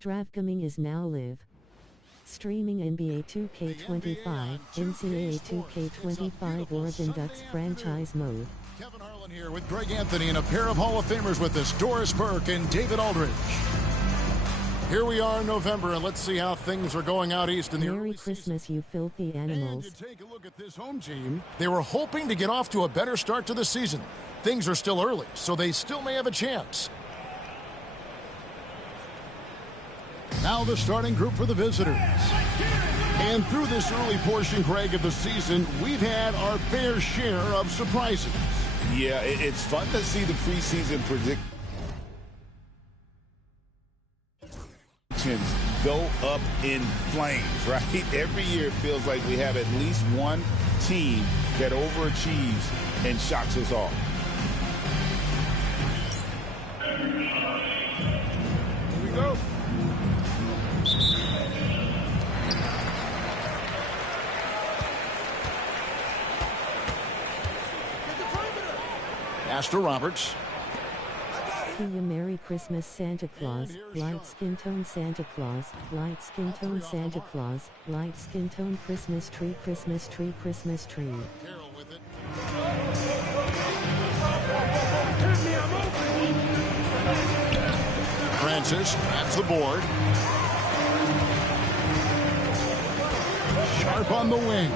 DraftKings is now live. Streaming NBA 2K25, NCAA 2K25 Oregon Ducks franchise mode. Kevin Harlan here with Greg Anthony and a pair of Hall of Famers with us, Doris Burke and David Aldridge. Here we are in November, and let's see how things are going out east in the Merry Christmas, season. you filthy animals. And to take a look at this home team, they were hoping to get off to a better start to the season. Things are still early, so they still may have a chance. Now the starting group for the visitors. And through this early portion, Greg, of the season, we've had our fair share of surprises. Yeah, it's fun to see the preseason predictions go up in flames, right? Every year it feels like we have at least one team that overachieves and shocks us all. Here we go. Astor Roberts. To you, Merry Christmas, Santa Claus. Light skin tone Santa Claus. Light skin tone Santa Claus. Light skin tone Christmas tree, Christmas tree, Christmas tree. Carroll with it. Francis grabs the board. Sharp on the wing.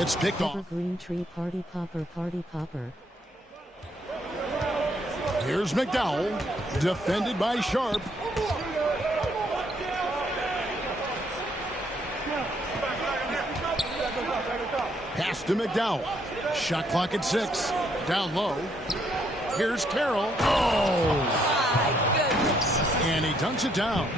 It's picked off. Evergreen tree, party popper, party popper. Here's McDowell, defended by Sharp. Pass to McDowell. Shot clock at 6. Down low. Here's Carroll. Oh! My goodness. And he dunks it down.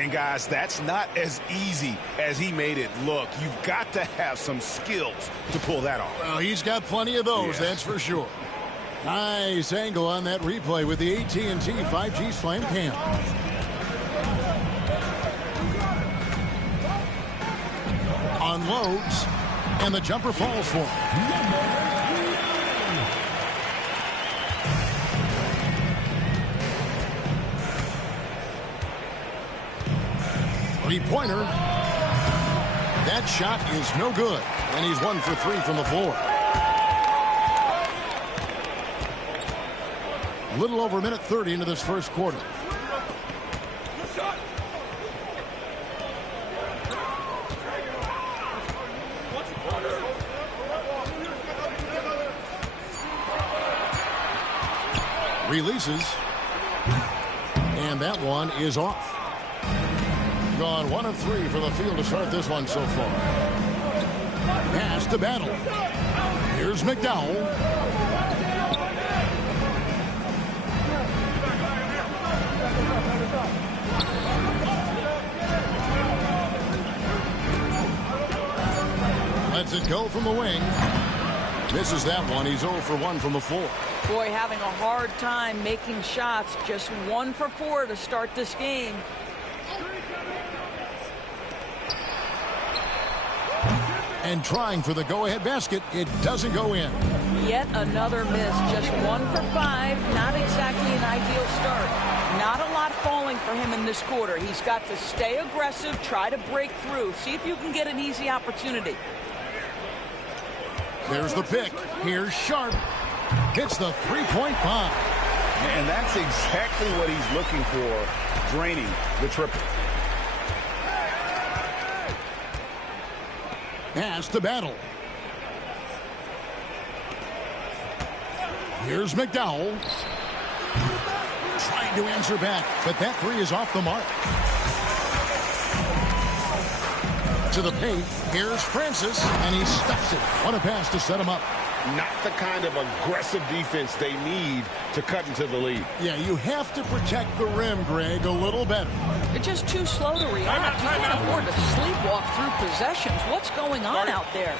And guys, that's not as easy as he made it look. You've got to have some skills to pull that off. Well, he's got plenty of those, Yes. that's for sure. Nice angle on that replay with the AT&T 5G Slam Cam. Unloads, and the jumper falls for him. Three-pointer. That shot is no good, and he's 1 for 3 from the floor. A little over a minute 30 into this first quarter. Releases. And that one is off. Gone 1 of 3 for the field to start this one so far. Pass to Battle. Here's McDowell. Lets it go from the wing. Misses that one. He's 0 for 1 from the floor. Boy, having a hard time making shots. Just 1 for 4 to start this game. And trying for the go-ahead basket. It doesn't go in. Yet another miss. Just 1 for 5. Not exactly an ideal start. Not a lot falling for him in this quarter. He's got to stay aggressive, try to break through. See if you can get an easy opportunity. There's the pick. Here's Sharp. Hits the three-point bomb. And that's exactly what he's looking for, draining the triple. Pass to Battle. Here's McDowell. Trying to answer back, but that three is off the mark. To the paint, here's Francis, and he stuffs it. What a pass to set him up. Not the kind of aggressive defense they need to cut into the lead. Yeah, you have to protect the rim, Greg, a little better. They're just too slow to react. You can't afford to sleepwalk through possessions. What's going on out there?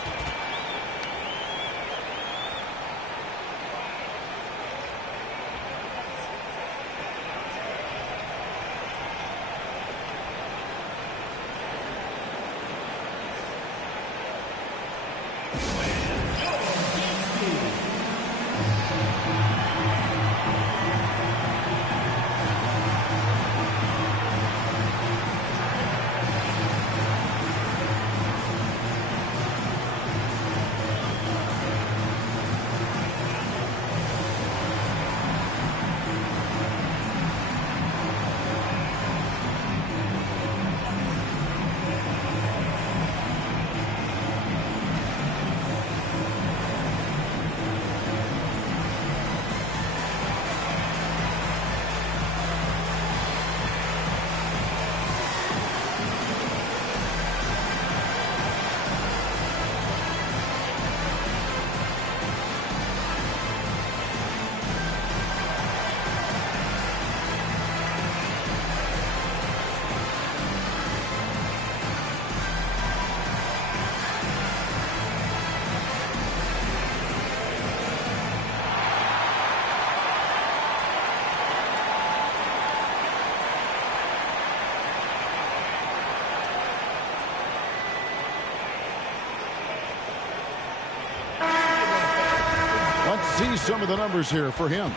see some of the numbers here for him.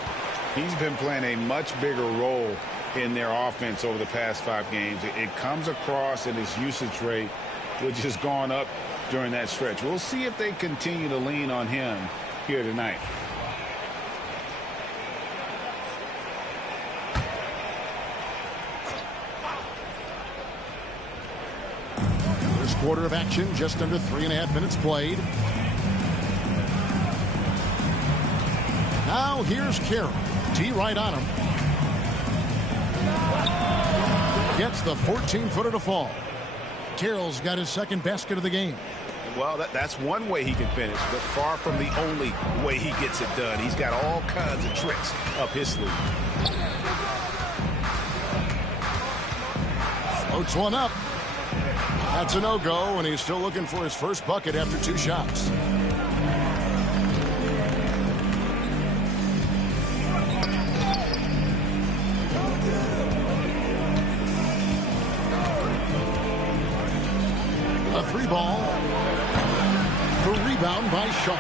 He's been playing a much bigger role in their offense over the past 5 games. It comes across in his usage rate, which has gone up during that stretch. We'll see if they continue to lean on him here tonight. First quarter of action, just under 3.5 minutes played. Now here's Carroll. Tee right on him. Gets the 14-footer to fall. Carroll's got his second basket of the game. Well, that's one way he can finish, but far from the only way he gets it done. He's got all kinds of tricks up his sleeve. Floats one up. That's a no-go, and he's still looking for his first bucket after 2 shots. A 3-ball. The rebound by Shaw.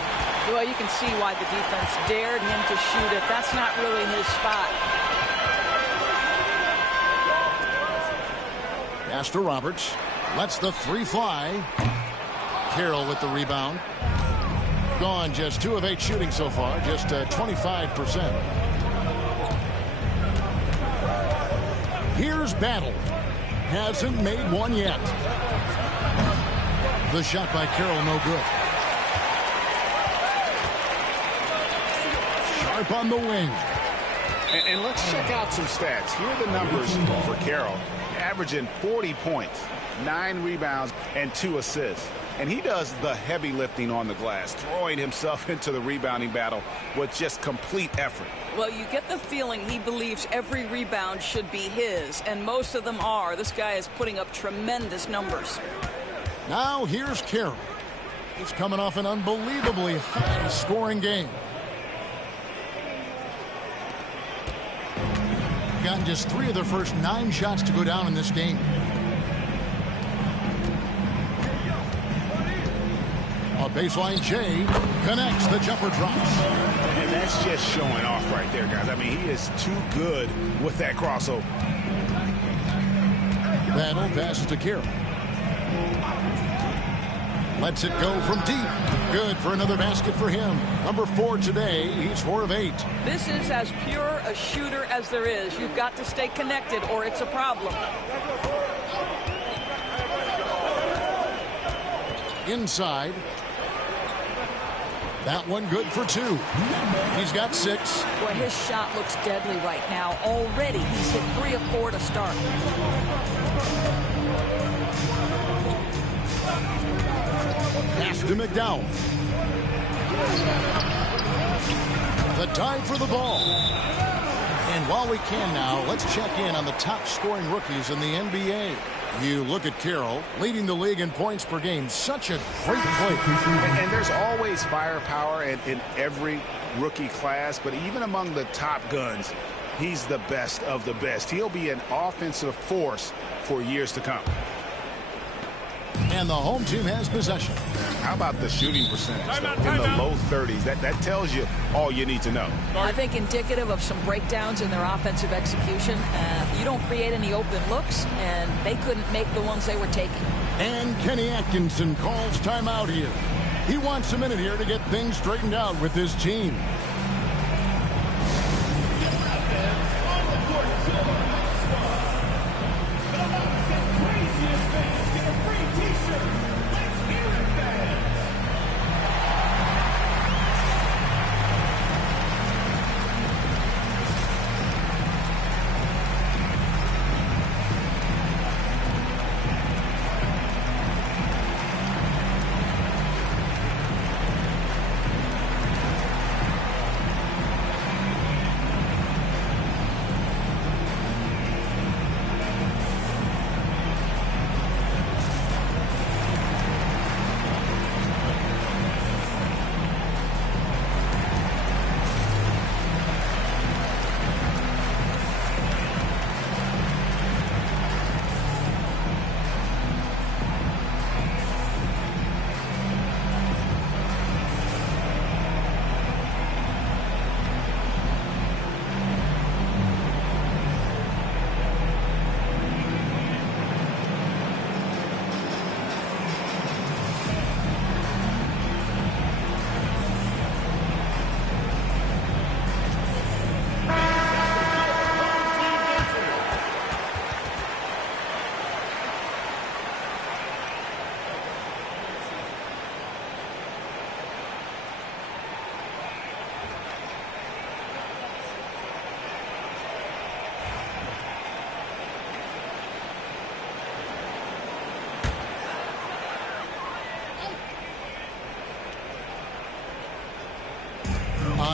Well, you can see why the defense dared him to shoot it. That's not really his spot. Pass to Roberts. Lets the 3 fly. Carroll with the rebound. Gone just 2 of 8 shooting so far. Just 25%. Here's Battle. Hasn't made one yet. The shot by Carroll, no good. Sharp on the wing. And let's check out some stats. Here are the numbers for Carroll. Averaging 40 points, 9 rebounds, and 2 assists. And he does the heavy lifting on the glass, throwing himself into the rebounding battle with just complete effort. Well, you get the feeling he believes every rebound should be his, and most of them are. This guy is putting up tremendous numbers. Now here's Carroll. He's coming off an unbelievably high-scoring game. Gotten just 3 of their first 9 shots to go down in this game. A baseline J connects, the jumper drops. And that's just showing off right there, guys. I mean, he is too good with that crossover. Battle passes to Carroll. Lets it go from deep. Good for another basket for him. Number 4 today. He's 4 of 8. This is as pure a shooter as there is. You've got to stay connected or it's a problem. Inside. That one good for 2. He's got 6. Boy, his shot looks deadly right now. Already he's hit 3 of 4 to start. Pass to McDowell. The dive for the ball. And while we can now, let's check in on the top scoring rookies in the NBA. You look at Carroll, leading the league in points per game. Such a great player. And there's always firepower in every rookie class, but even among the top guns, he's the best of the best. He'll be an offensive force for years to come. And the home team has possession. How about the shooting percentage in the low 30s? That tells you all you need to know. I think indicative of some breakdowns in their offensive execution. You don't create any open looks, and they couldn't make the ones they were taking. And Kenny Atkinson calls timeout here. He wants a minute here to get things straightened out with his team.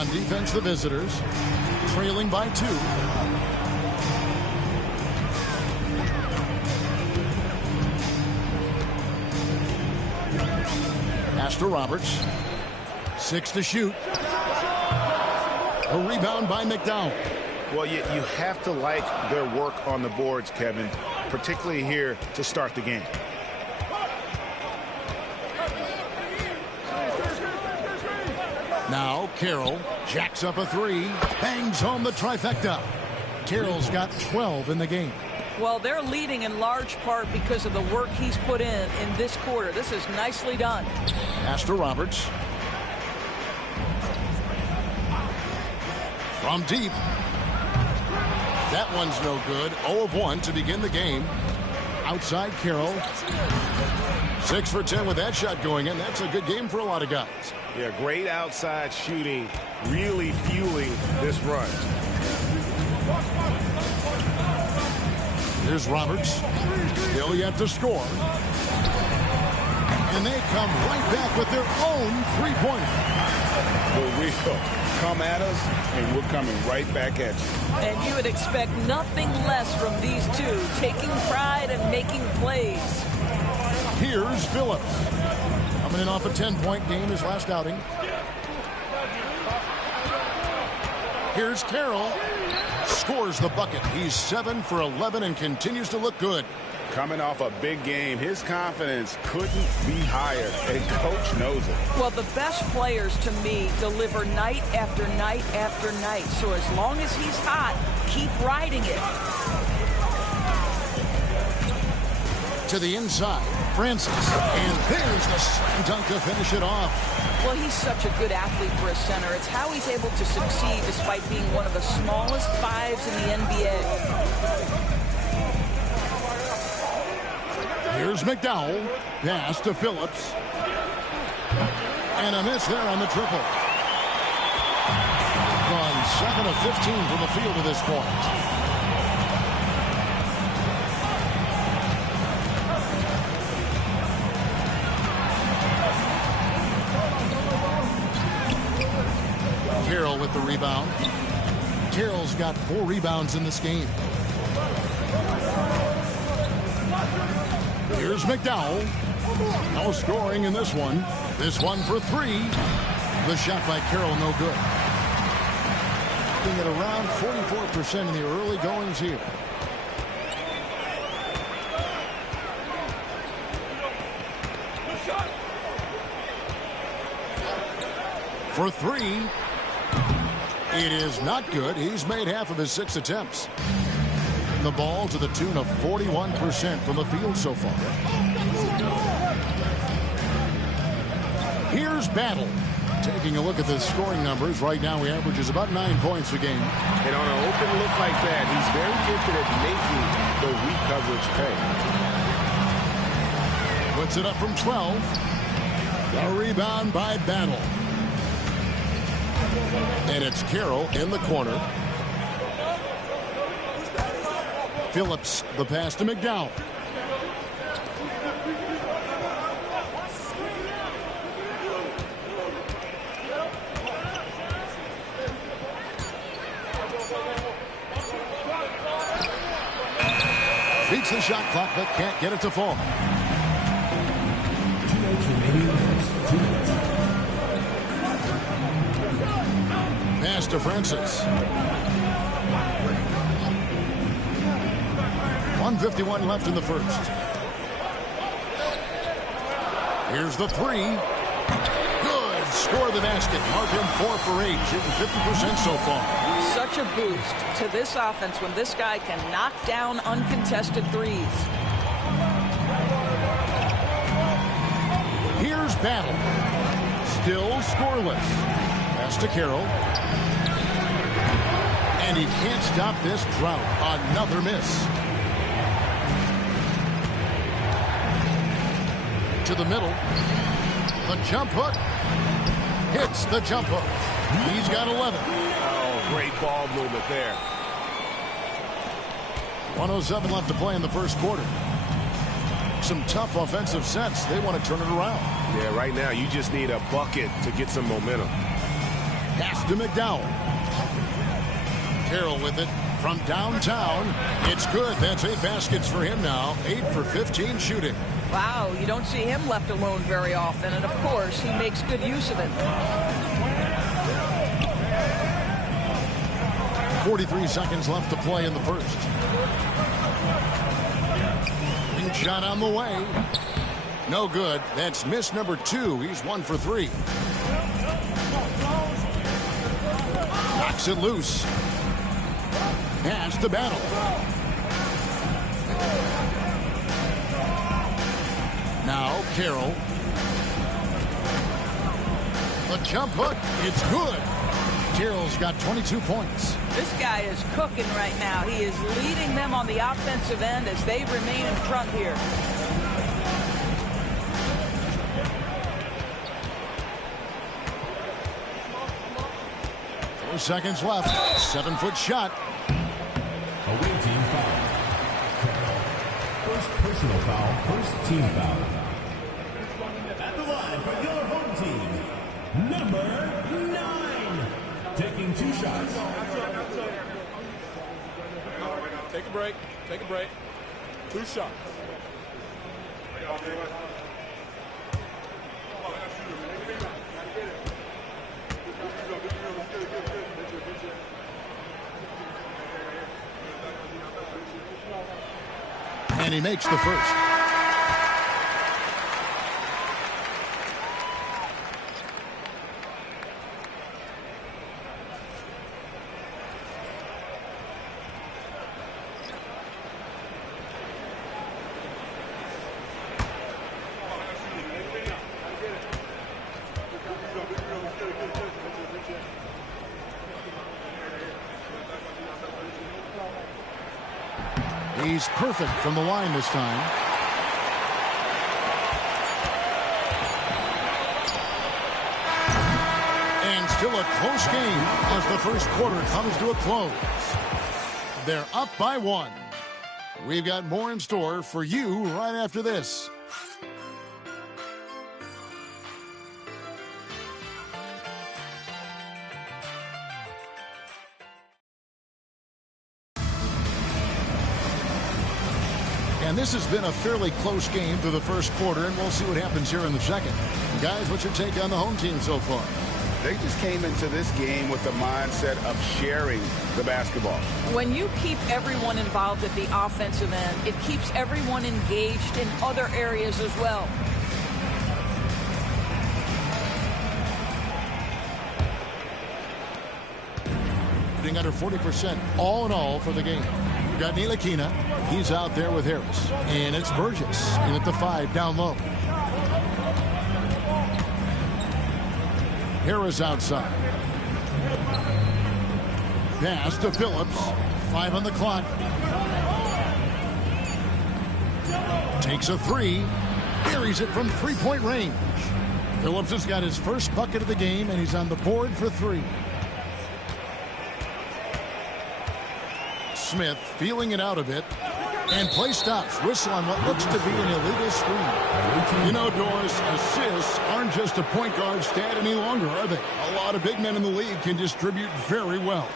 On defense, the visitors, trailing by 2. Pass to Roberts. 6 to shoot. A rebound by McDowell. Well, you have to like their work on the boards, Kevin, particularly here to start the game. Now Carroll jacks up a 3, bangs home the trifecta. Carroll's got 12 in the game. Well, they're leading in large part because of the work he's put in this quarter. This is nicely done. Pass to Roberts. From deep. That one's no good. 0 of 1 to begin the game. Outside Carroll. 6 for 10 with that shot going in. That's a good game for a lot of guys. Yeah, great outside shooting, really fueling this run. Here's Roberts. Still yet to score. And they come right back with their own three-pointer. For real. Come at us, and we're coming right back at you. And you would expect nothing less from these two, taking pride and making plays. Here's Phillips. Coming in off a 10-point game his last outing. Here's Carroll. Scores the bucket. He's 7 for 11 and continues to look good. Coming off a big game, his confidence couldn't be higher, and coach knows it. Well, the best players to me deliver night after night after night. So as long as he's hot, keep riding it. To the inside, Francis. And there's the slam dunk to finish it off. Well, he's such a good athlete for a center. It's how he's able to succeed despite being one of the smallest 5s in the NBA. Here's McDowell. Pass to Phillips. And a miss there on the triple. Gone 7 of 15 from the field at this point. Carroll with the rebound. Carroll's got 4 rebounds in this game. Here's McDowell. No scoring in this one. This one for 3. The shot by Carroll no good. Being at around 44% in the early goings here. For 3. It is not good. He's made half of his 6 attempts. The ball to the tune of 41% from the field so far. Here's Battle. Taking a look at the scoring numbers. Right now he averages about 9 points a game. And on an open look like that, he's very gifted at making the weak coverage pay. Puts it up from 12. The rebound by Battle. And it's Carroll in the corner. Phillips, the pass to McDowell. Beats the shot clock, but can't get it to fall. Pass to Francis. 1:51 left in the first. Here's the 3. Good. Score the basket. Mark him 4 for 8. Shooting 50% so far. Such a boost to this offense when this guy can knock down uncontested threes. Here's Battle. Still scoreless. Pass to Carroll. And he can't stop this drought. Another miss. To the middle. The jump hook. Hits the jump hook. He's got 11. Oh, great ball movement there. 1:07 left to play in the first quarter. Some tough offensive sets. They want to turn it around. Yeah, right now you just need a bucket to get some momentum. Pass to McDowell. Carroll with it from downtown. It's good. That's 8 baskets for him now. 8 for 15 shooting. Wow, you don't see him left alone very often, and of course, he makes good use of it. 43 seconds left to play in the first. Shot on the way. No good. That's miss number 2. He's 1 for 3. Knocks it loose. Pass to Battle. Now Carroll. The jump hook. It's good. Carroll's got 22 points. This guy is cooking right now. He is leading them on the offensive end as they remain in front here. Four seconds left. 7-foot shot. Away team foul. First personal foul, first team foul. At the line for your home team, number 9. Taking 2 shots. Take a break. Take a break. 2 shots. And he makes the first. He's perfect from the line this time. And still a close game as the first quarter comes to a close. They're up by 1. We've got more in store for you right after this. And this has been a fairly close game through the first quarter, and we'll see what happens here in the second. Guys, what's your take on the home team so far? They just came into this game with the mindset of sharing the basketball. When you keep everyone involved at the offensive end, it keeps everyone engaged in other areas as well. Shooting under 40% all in all for the game. We've got Ncaa. He's out there with Harris. And it's Burgess in at the 5 down low. Harris outside. Pass to Phillips. 5 on the clock. Takes a 3. Buries it from 3-point range. Phillips has got his first bucket of the game, and he's on the board for 3. Smith feeling it out a bit. And play stops. Whistle on what looks to be an illegal screen. You know, Doris, assists aren't just a point guard stat any longer, are they? A lot of big men in the league can distribute very well.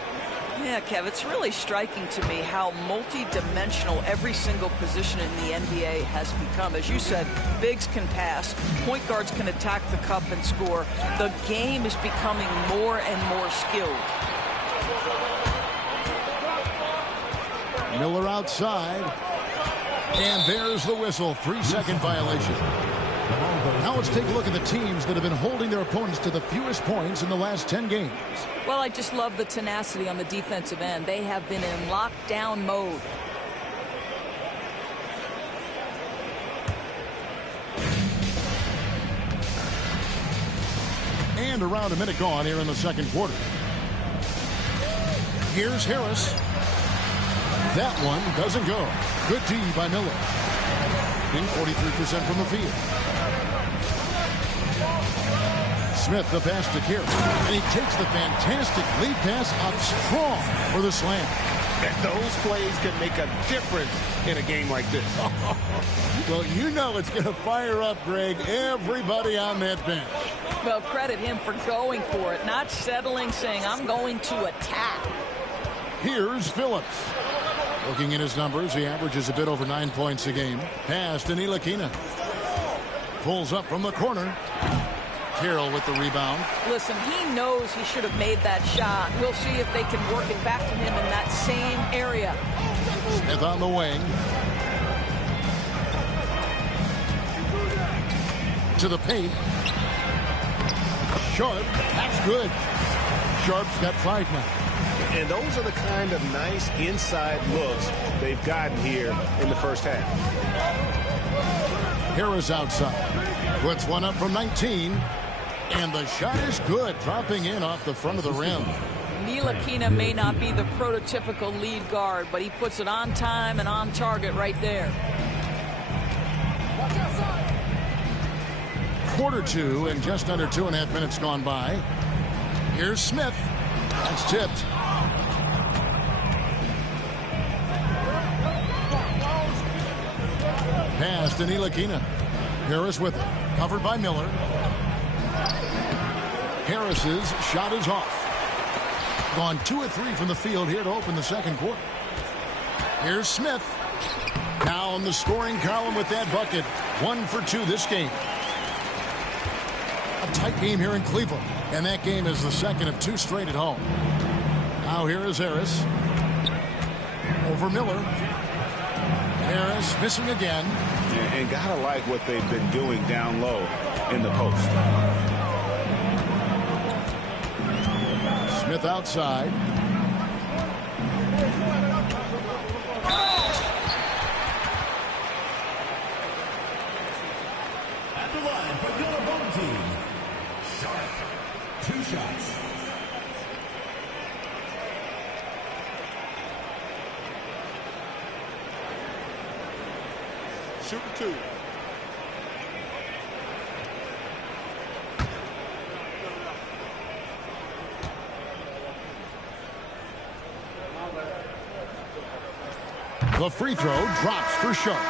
Yeah, Kev, it's really striking to me how multi-dimensional every single position in the NBA has become. As you said, bigs can pass, point guards can attack the cup and score. The game is becoming more and more skilled. Miller outside. And there's the whistle. 3-second violation. Now let's take a look at the teams that have been holding their opponents to the fewest points in the last 10 games. Well, I just love the tenacity on the defensive end. They have been in lockdown mode. And around a minute gone here in the second quarter. Here's Harris. That one doesn't go. Good D by Miller. In 43% from the field. Smith the pass to Carroll. And he takes the fantastic lead pass up strong for the slam. And those plays can make a difference in a game like this. Well, you know it's going to fire up, Greg, everybody on that bench. Well, credit him for going for it, not settling, saying, I'm going to attack. Here's Phillips. Looking at his numbers, he averages a bit over 9 points a game. Pass to Ncaa. Pulls up from the corner. Carroll with the rebound. Listen, he knows he should have made that shot. We'll see if they can work it back to him in that same area. Smith on the wing. To the paint. Sharp. That's good. Sharp's got 5 now. And those are the kind of nice inside looks they've gotten here in the first half. Harris outside. Puts one up from 19. And the shot is good, dropping in off the front of the rim. Ncaa may not be the prototypical lead guard, but he puts it on time and on target right there. Quarter 2 and just under 2.5 minutes gone by. Here's Smith. That's tipped. Pass to Ncaa. Harris with it. Covered by Miller. Harris's shot is off. Gone 2 of 3 from the field here to open the second quarter. Here's Smith. Now in the scoring column with that bucket. 1 for 2 this game. A tight game here in Cleveland. And that game is the second of 2 straight at home. Now here is Harris. Over Miller. Harris missing again. And gotta like what they've been doing down low in the post. Smith outside. At the line for your home team, Sharp. 2 shots. Shooting 2. The free throw drops for Sharp.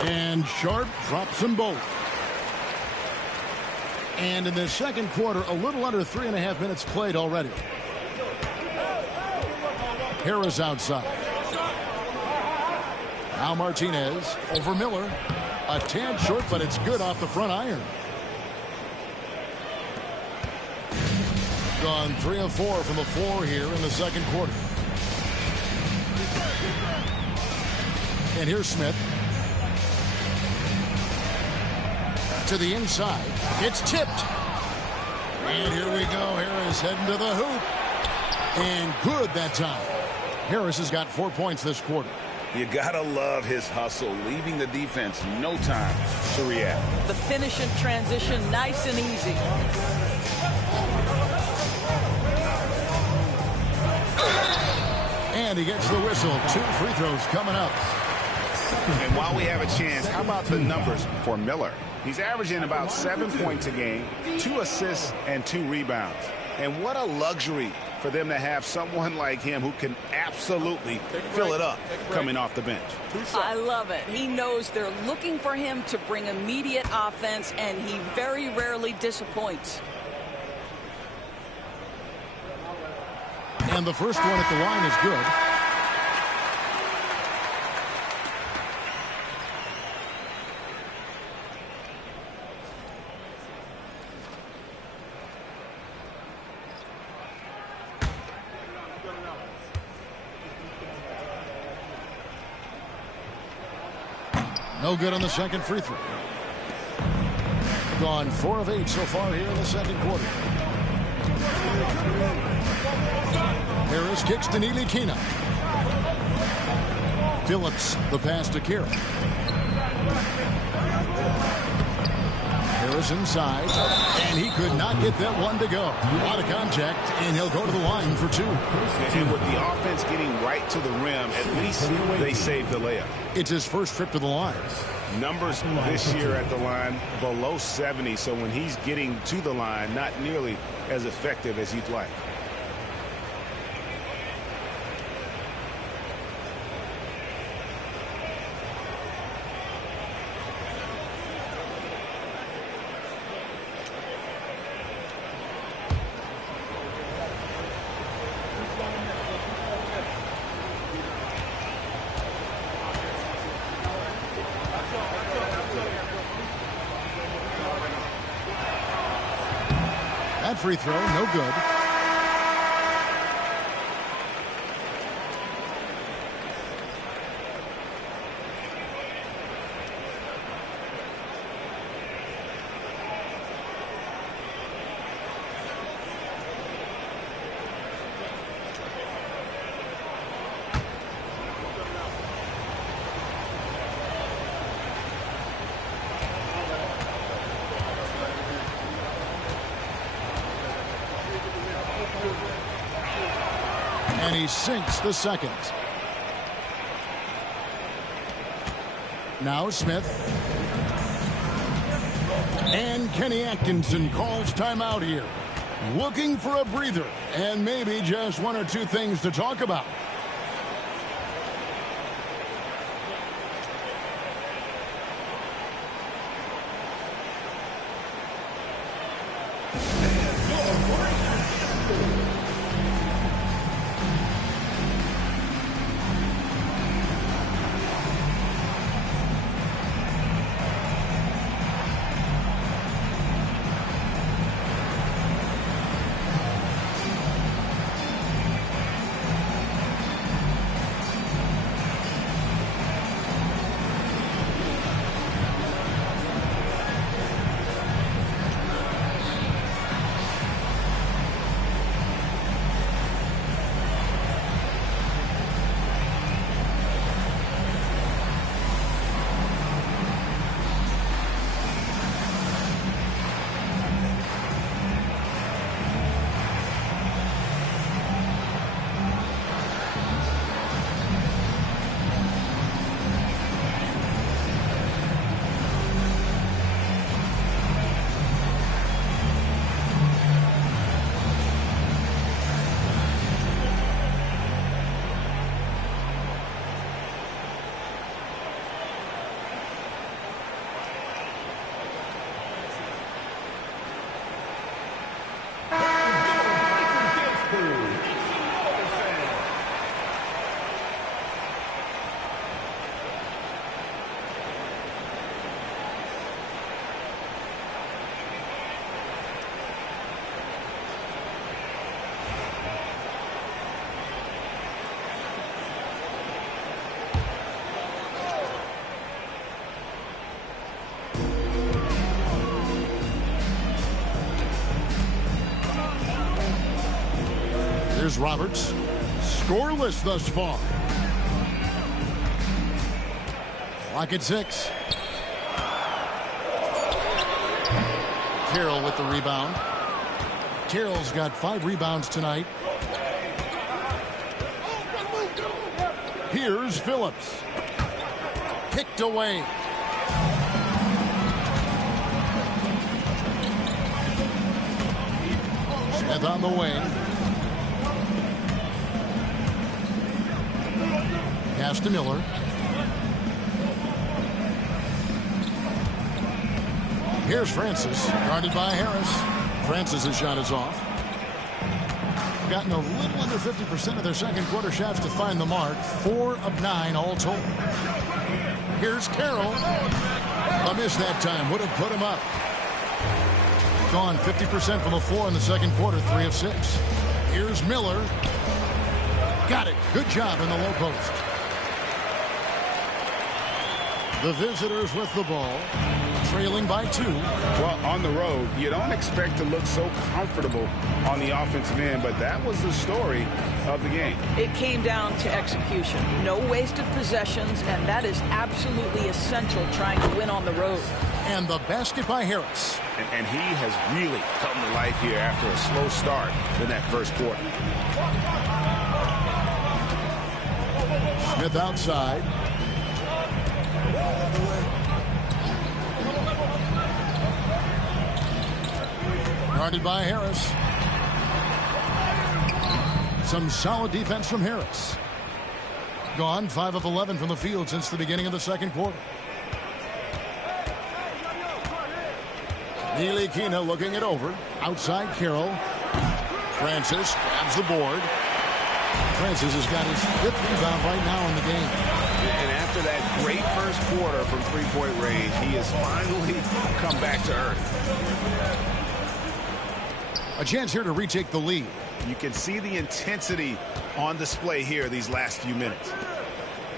And Sharp drops them both. And in the second quarter, a little under 3.5 minutes played already. Harris outside. Now Martinez over Miller. A tad short, but it's good off the front iron. Gone 3 of 4 from the floor here in the second quarter. And here's Smith. To the inside. It's tipped. And here we go. Harris heading to the hoop. And good that time. Harris has got 4 points this quarter. You gotta love his hustle, leaving the defense no time to react. The finish and transition, nice and easy. And he gets the whistle. 2 free throws coming up. And while we have a chance, how about the numbers for Miller? He's averaging about 7 points a game, 2 assists, and 2 rebounds. And what a luxury for them to have someone like him who can absolutely fill it up coming off the bench. I love it. He knows they're looking for him to bring immediate offense, and he very rarely disappoints. And the first one at the line is good. No good on the second free throw. Gone 4 of 8 so far here in the second quarter. Harris kicks to Ncaa. Phillips, the pass to Carroll. Harris inside, and he could not get that one to go. A lot of contact, and he'll go to the line for 2. And with the offense getting right to the rim, at least they saved the layup. It's his first trip to the line. Numbers this year at the line below 70, so when he's getting to the line, not nearly as effective as you'd like. That free throw, no good. And he sinks the second. Now Smith. And Kenny Atkinson calls timeout here. Looking for a breather and maybe just 1 or 2 things to talk about. Here's Roberts. Scoreless thus far. Clock at 6. Carroll with the rebound. Carroll's got 5 rebounds tonight. Here's Phillips. Kicked away. Smith on the wing. Pass to Miller. Here's Francis, guarded by Harris. Francis's shot is off. Gotten a little under 50% of their second quarter shots to find the mark. 4 of 9 all told. Here's Carroll. A miss that time. Would have put him up. Gone 50% from the floor in the second quarter. 3 of 6. Here's Miller. Got it. Good job in the low post. The visitors with the ball, trailing by 2. Well, on the road, you don't expect to look so comfortable on the offensive end, but that was the story of the game. It came down to execution. No wasted possessions, and that is absolutely essential trying to win on the road. And the basket by Harris. And he has really come to life here after a slow start in that first quarter. Smith outside. Guarded by Harris. Some solid defense from Harris. Gone 5 of 11 from the field since the beginning of the second quarter. Ncaa looking it over. Outside Carroll. Francis grabs the board. Francis has got his 5th rebound right now in the game. And after that great first quarter from three-point range, he has finally come back to earth. A chance here to retake the lead. You can see the intensity on display here these last few minutes.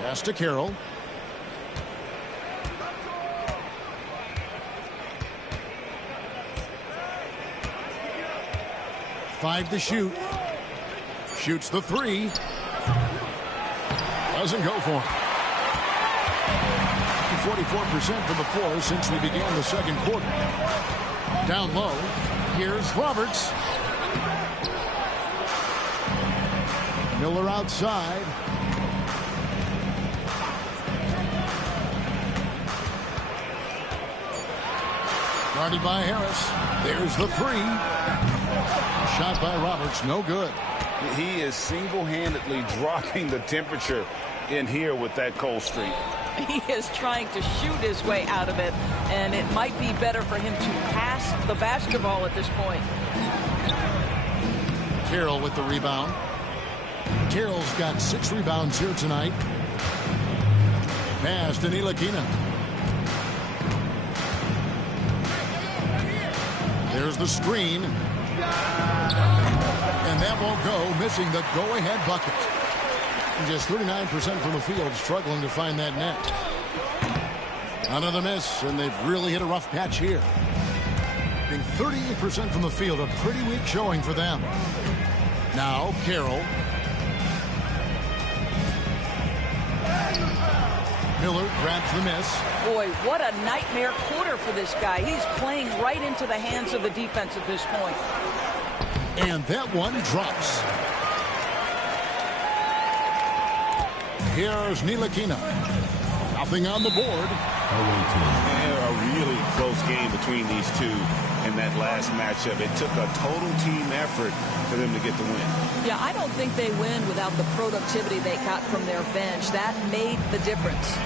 Pass to Carroll. Five to shoot. Shoots the 3. Doesn't go for it. 44% from the floor since we began the second quarter. Down low. Here's Roberts. Miller outside. Guarded by Harris. There's the 3. Shot by Roberts, no good. He is single-handedly dropping the temperature in here with that cold streak. He is trying to shoot his way out of it, and it might be better for him to pass the basketball at this point. Carroll with the rebound. Carroll's got 6 rebounds here tonight. Pass to Ncaa. There's the screen. And that won't go, missing the go-ahead bucket. Just 39% from the field, struggling to find that net. Another miss, and they've really hit a rough patch here. Being 38% from the field, a pretty weak showing for them. Now, Carroll. Miller grabs the miss. Boy, what a nightmare quarter for this guy. He's playing right into the hands of the defense at this point. And that one drops. Here's Ncaa. Nothing on the board. A really close game between these two in that last matchup. It took a total team effort for them to get the win. Yeah, I don't think they win without the productivity they got from their bench. That made the difference.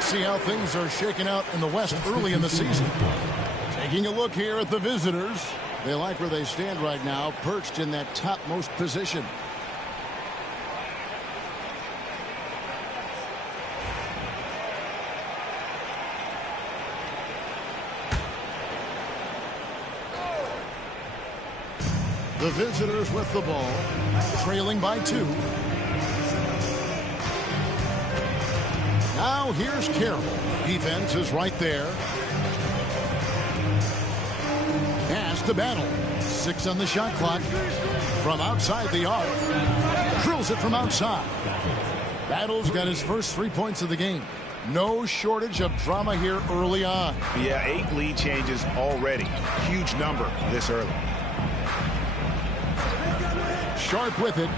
See how things are shaking out in the West early in the season. Taking a look here at the visitors. They like where they stand right now, perched in that topmost position. The visitors with the ball, trailing by 2. Now here's Carroll. Defense is right there. Pass to Battle. 6 on the shot clock. From outside the arc. Drills it from outside. Battle's got his first 3 points of the game. No shortage of drama here early on. Yeah, 8 lead changes already. Huge number this early. Sharp with it.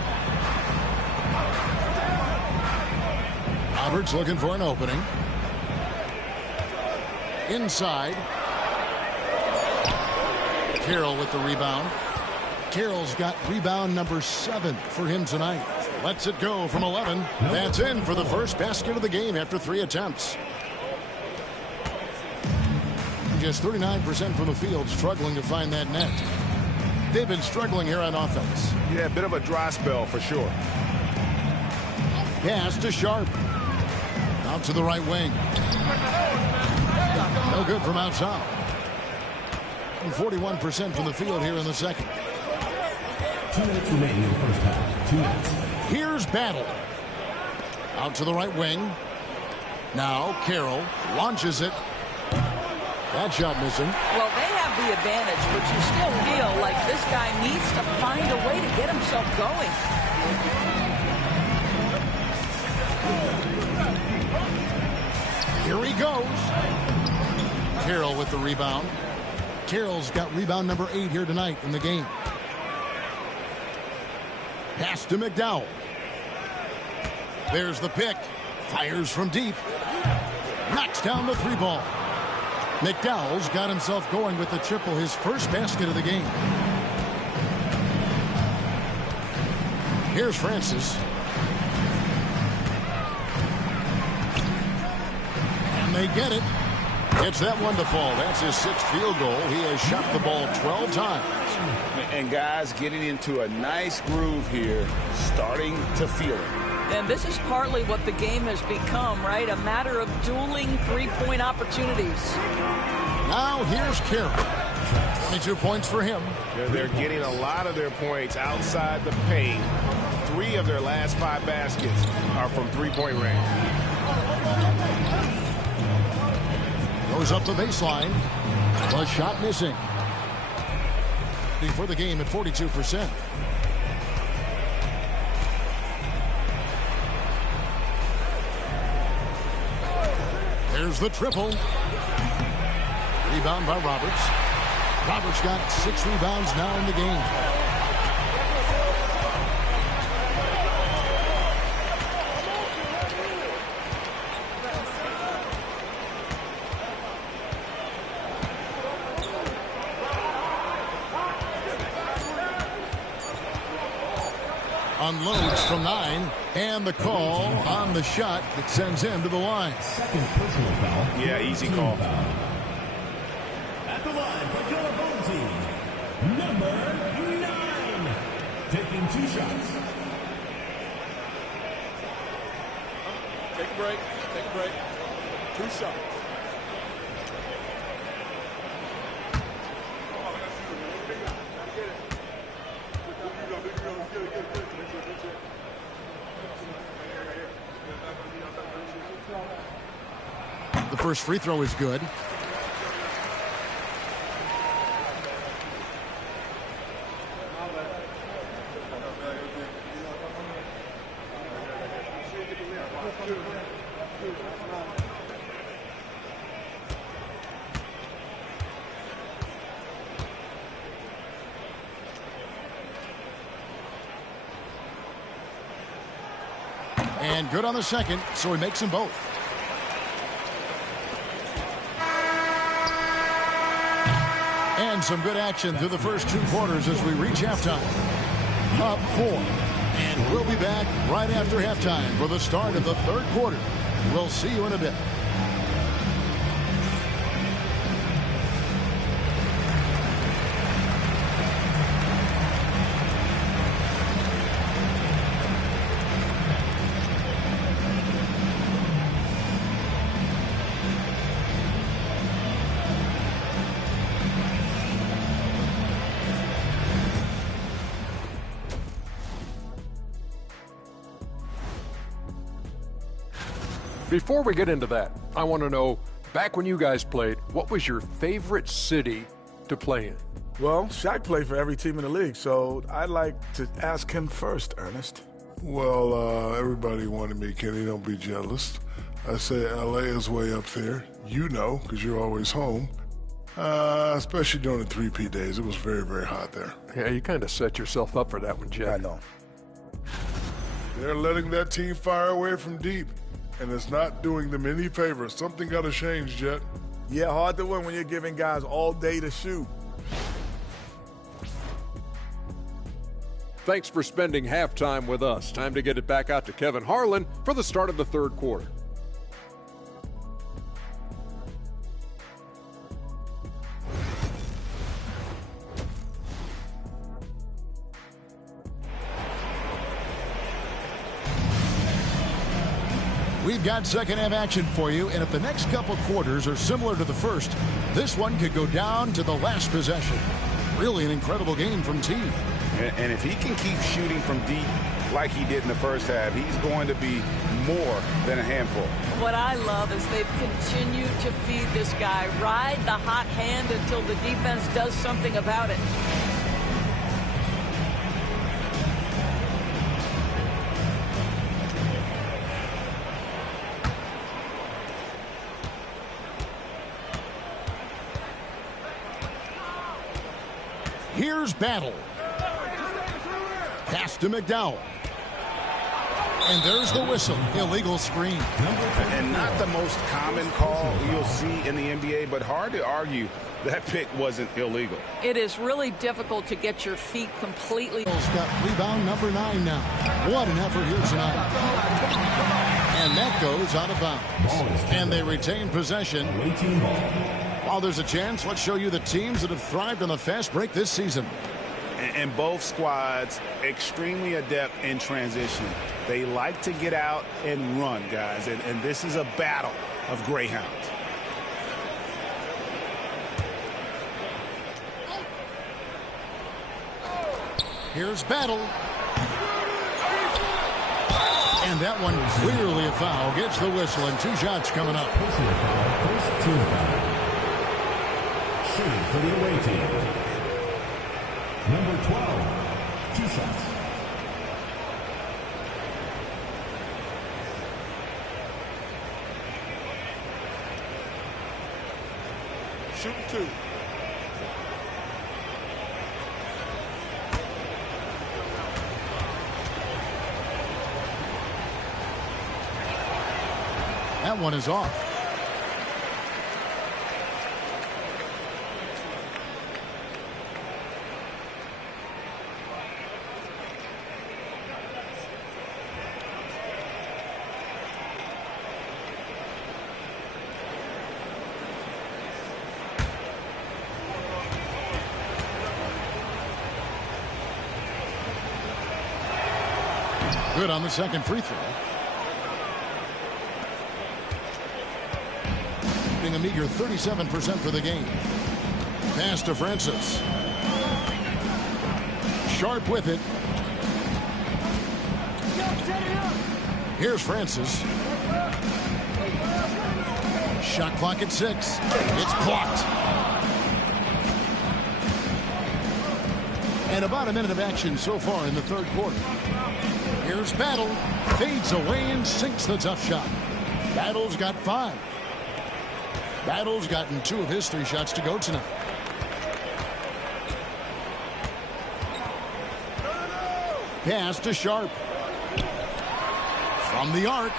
Roberts looking for an opening. Inside. Carroll with the rebound. Carroll's got rebound number 7 for him tonight. Lets it go from 11. That's in for the first basket of the game after 3 attempts. Just 39% from the field, struggling to find that net. They've been struggling here on offense. Yeah, a bit of a dry spell for sure. Pass to Sharp. Out to the right wing. No good from outside. 41% from the field here in the second. 2 minutes remaining in the first half. 2 minutes. Here's Battle. Out to the right wing. Now Carroll launches it. That shot missing. Well, they have the advantage, but you still feel like this guy needs to find a way to get himself going. Here he goes. Carroll with the rebound. Carroll's got rebound number 8 here tonight in the game. Pass to McDowell. There's the pick. Fires from deep. Knocks down the 3 ball. McDowell's got himself going with the triple, his first basket of the game. Here's Francis. And they get it. Gets that one to fall. That's his 6th field goal. He has shot the ball 12 times. And guys getting into a nice groove here, starting to feel it. And this is partly what the game has become, right? A matter of dueling 3-point opportunities. Now here's Carroll. 22 points for him. They're getting a lot of their points outside the paint. 3 of their last 5 baskets are from 3-point range. Goes up the baseline. A shot missing. For the game at 42%. There's the triple. Rebound by Roberts. Roberts got 6 rebounds now in the game. Unloads from 9, and the call on the shot that sends him to the line. Second personal foul. Yeah, easy call. At the line for your home team, number 9, taking 2 shots. Take a break. Take a break. 2 shots. The first free throw is good. And good on the second, so he makes them both. And some good action through the first 2 quarters as we reach halftime. Up 4. And we'll be back right after halftime for the start of the 3rd quarter. We'll see you in a bit. Before we get into that, I want to know, back when you guys played, what was your favorite city to play in? Well, Shaq played for every team in the league, so I'd like to ask him first, Ernest. Well, everybody wanted me, Kenny. Don't be jealous. I say L.A. is way up there. You know, because you're always home. Especially during the 3P days. It was very, very hot there. Yeah, you kind of set yourself up for that one, Jet. I know. They're letting that team fire away from deep, and it's not doing them any favors. Something got to change, Jet. Yeah, hard to win when you're giving guys all day to shoot. Thanks for spending halftime with us. Time to get it back out to Kevin Harlan for the start of the third quarter. We've got second half action for you, and if the next couple quarters are similar to the first, this one could go down to the last possession. Really an incredible game from T. And if he can keep shooting from deep like he did in the first half, he's going to be more than a handful. What I love is they've continued to feed this guy, ride the hot hand until the defense does something about it. Here's Battle. Pass to McDowell. And there's the whistle. Illegal screen. And not the most common call you'll see in the NBA, but hard to argue that pick wasn't illegal. It is really difficult to get your feet completely. Got rebound number 9 now. What an effort here tonight. And that goes out of bounds. And they retain possession. While there's a chance, let's show you the teams that have thrived on the fast break this season. And both squads extremely adept in transition. They like to get out and run, guys. And this is a battle of greyhounds. Here's Battle. And that one clearly a foul. Gets the whistle and 2 shots coming up. First team foul. Shooting for the away team. Number 12, 2 shots. Shoot 2. That one is off. Good on the second free throw. Being a meager 37% for the game. Pass to Francis. Sharp with it. Here's Francis. Shot clock at 6. It's blocked. And about a minute of action so far in the third quarter. Here's Battle. Fades away and sinks the tough shot. Battle's got 5. Battle's gotten 2 of his 3 shots to go tonight. Pass to Sharp. From the arc.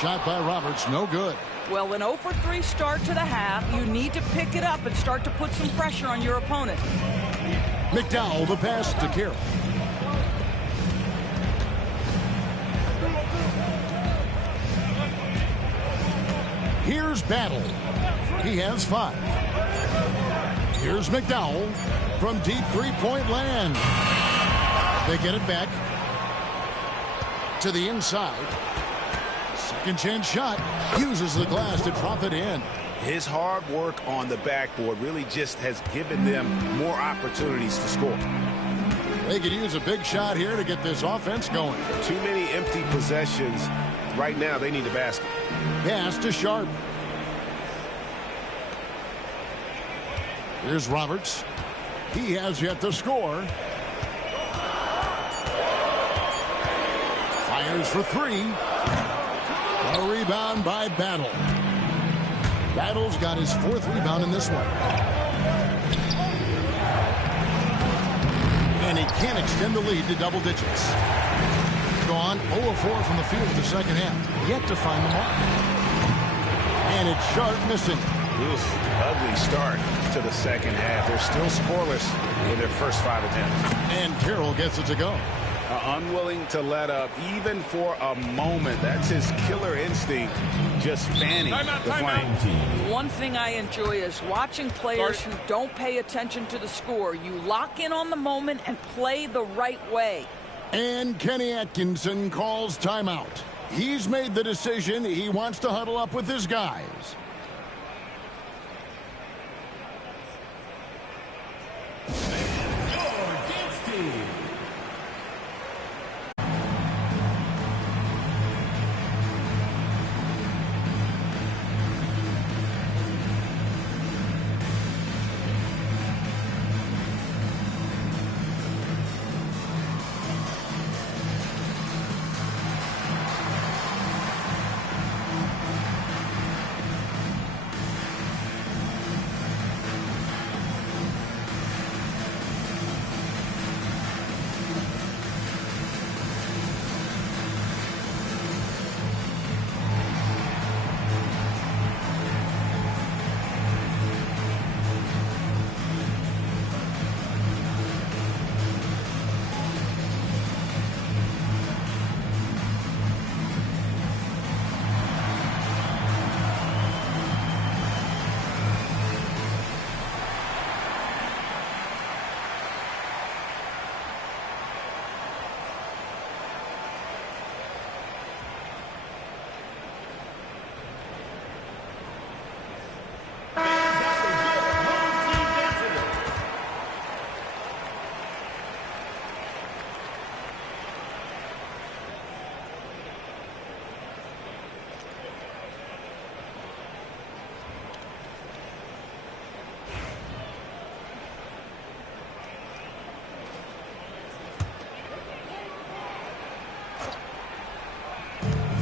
Shot by Roberts, no good. Well, an 0 for 3 start to the half. You need to pick it up and start to put some pressure on your opponent. McDowell, the pass to Carroll. Here's Battle. He has 5. Here's McDowell from deep three-point land. They get it back to the inside. Second chance shot. Uses the glass to drop it in. His hard work on the backboard really just has given them more opportunities to score. They could use a big shot here to get this offense going. Too many empty possessions Right now, they need a basket. Pass to Sharp. Here's Roberts. He has yet to score. Fires for three. A rebound by Battle. Battle's got his 4th rebound in this one. And he can't extend the lead to double digits. Gone 0-4 from the field in the second half. Yet to find the mark. And it's Sharp missing. Oof, ugly start to the second half. They're still scoreless in their first 5 attempts. And Carroll gets it to go. Unwilling to let up even for a moment. That's his killer instinct, just fanning the flame. One thing I enjoy is watching players who don't pay attention to the score. You lock in on the moment and play the right way. And Kenny Atkinson calls timeout. He's made the decision. He wants to huddle up with his guys.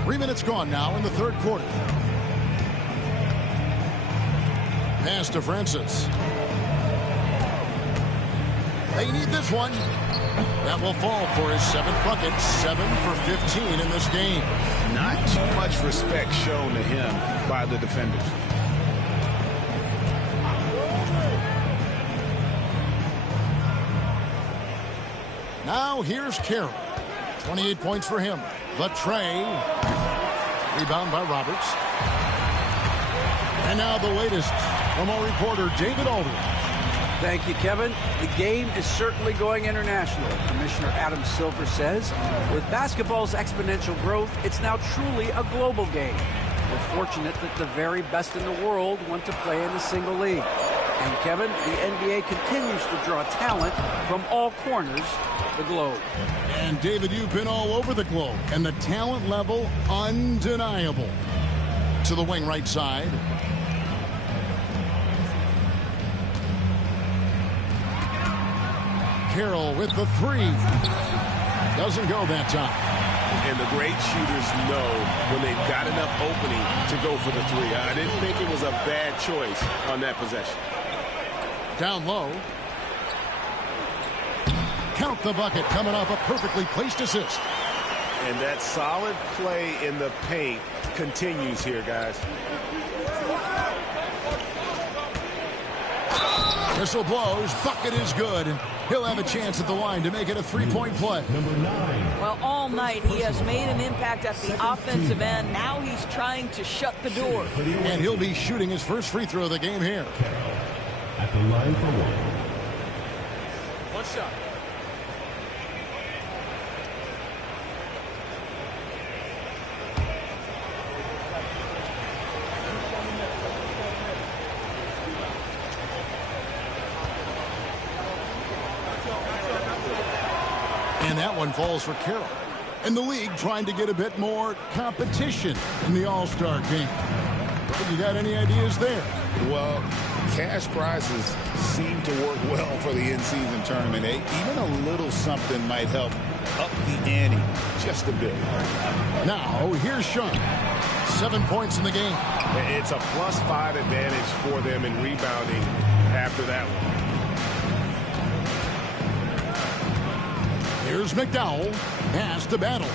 Three minutes gone now in the third quarter. Pass to Francis. They need this one. That will fall for his 7th bucket. 7 for 15 in this game. Not too much respect shown to him by the defenders. Now here's Carroll. 28 points for him. The tray. Rebound by Roberts. And now the latest from our reporter, David Aldridge. Thank you, Kevin. The game is certainly going international. Commissioner Adam Silver says, with basketball's exponential growth, it's now truly a global game. We're fortunate that the very best in the world want to play in a single league. And Kevin, the NBA continues to draw talent from all corners of the globe. And David, you've been all over the globe, and the talent level undeniable. To the wing right side. Carroll with the three. Doesn't go that time. And the great shooters know when they've got enough opening to go for the three. I didn't think it was a bad choice on that possession. Down low. Count the bucket coming off a perfectly placed assist. And that solid play in the paint continues here, guys. Whistle blows. Bucket is good. He'll have a chance at the line to make it a three-point play. Number 9. Well, all night he has made an impact at the offensive end. Now he's trying to shut the door. And he'll be shooting his first free throw of the game here. Carroll at the line for one. One shot. And that one falls for Carroll. And the league trying to get a bit more competition in the All-Star game. You got any ideas there? Well, cash prizes seem to work well for the in-season tournament. Even a little something might help up the ante just a bit. Now, here's Sean. 7 points in the game. It's a +5 advantage for them in rebounding after that one. Here's McDowell. Pass to Battle.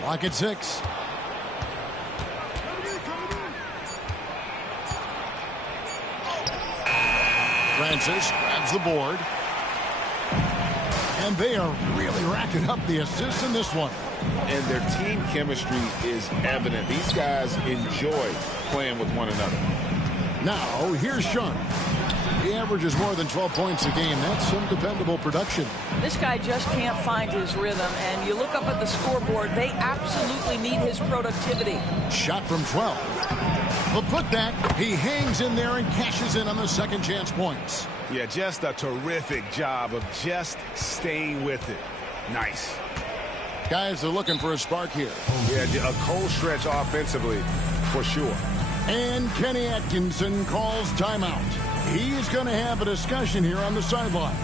Clock at 6. Francis grabs the board. And they are really racking up the assists in this one. And their team chemistry is evident. These guys enjoy playing with one another. Now, here's Sean. He averages more than 12 points a game. That's some dependable production. This guy just can't find his rhythm, and you look up at the scoreboard, they absolutely need his productivity. Shot from 12. The putback, he hangs in there and cashes in on the second chance points. Yeah, just a terrific job of just staying with it. Nice. Guys are looking for a spark here. Yeah, a cold stretch offensively, for sure. And Kenny Atkinson calls timeout. He's going to have a discussion here on the sideline.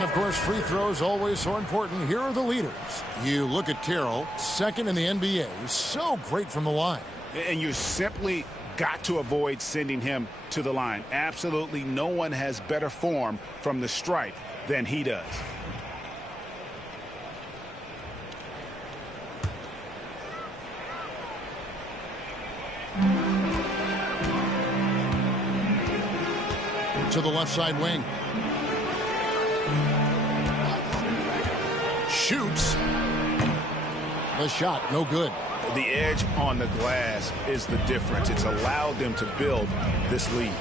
Of course, free throws always so important. Here are the leaders. You look at Carroll, second in the NBA. So great from the line. And you simply got to avoid sending him to the line. Absolutely no one has better form from the stripe than he does. To the left side wing. Shoots. The shot, no good. The edge on the glass is the difference. It's allowed them to build this lead.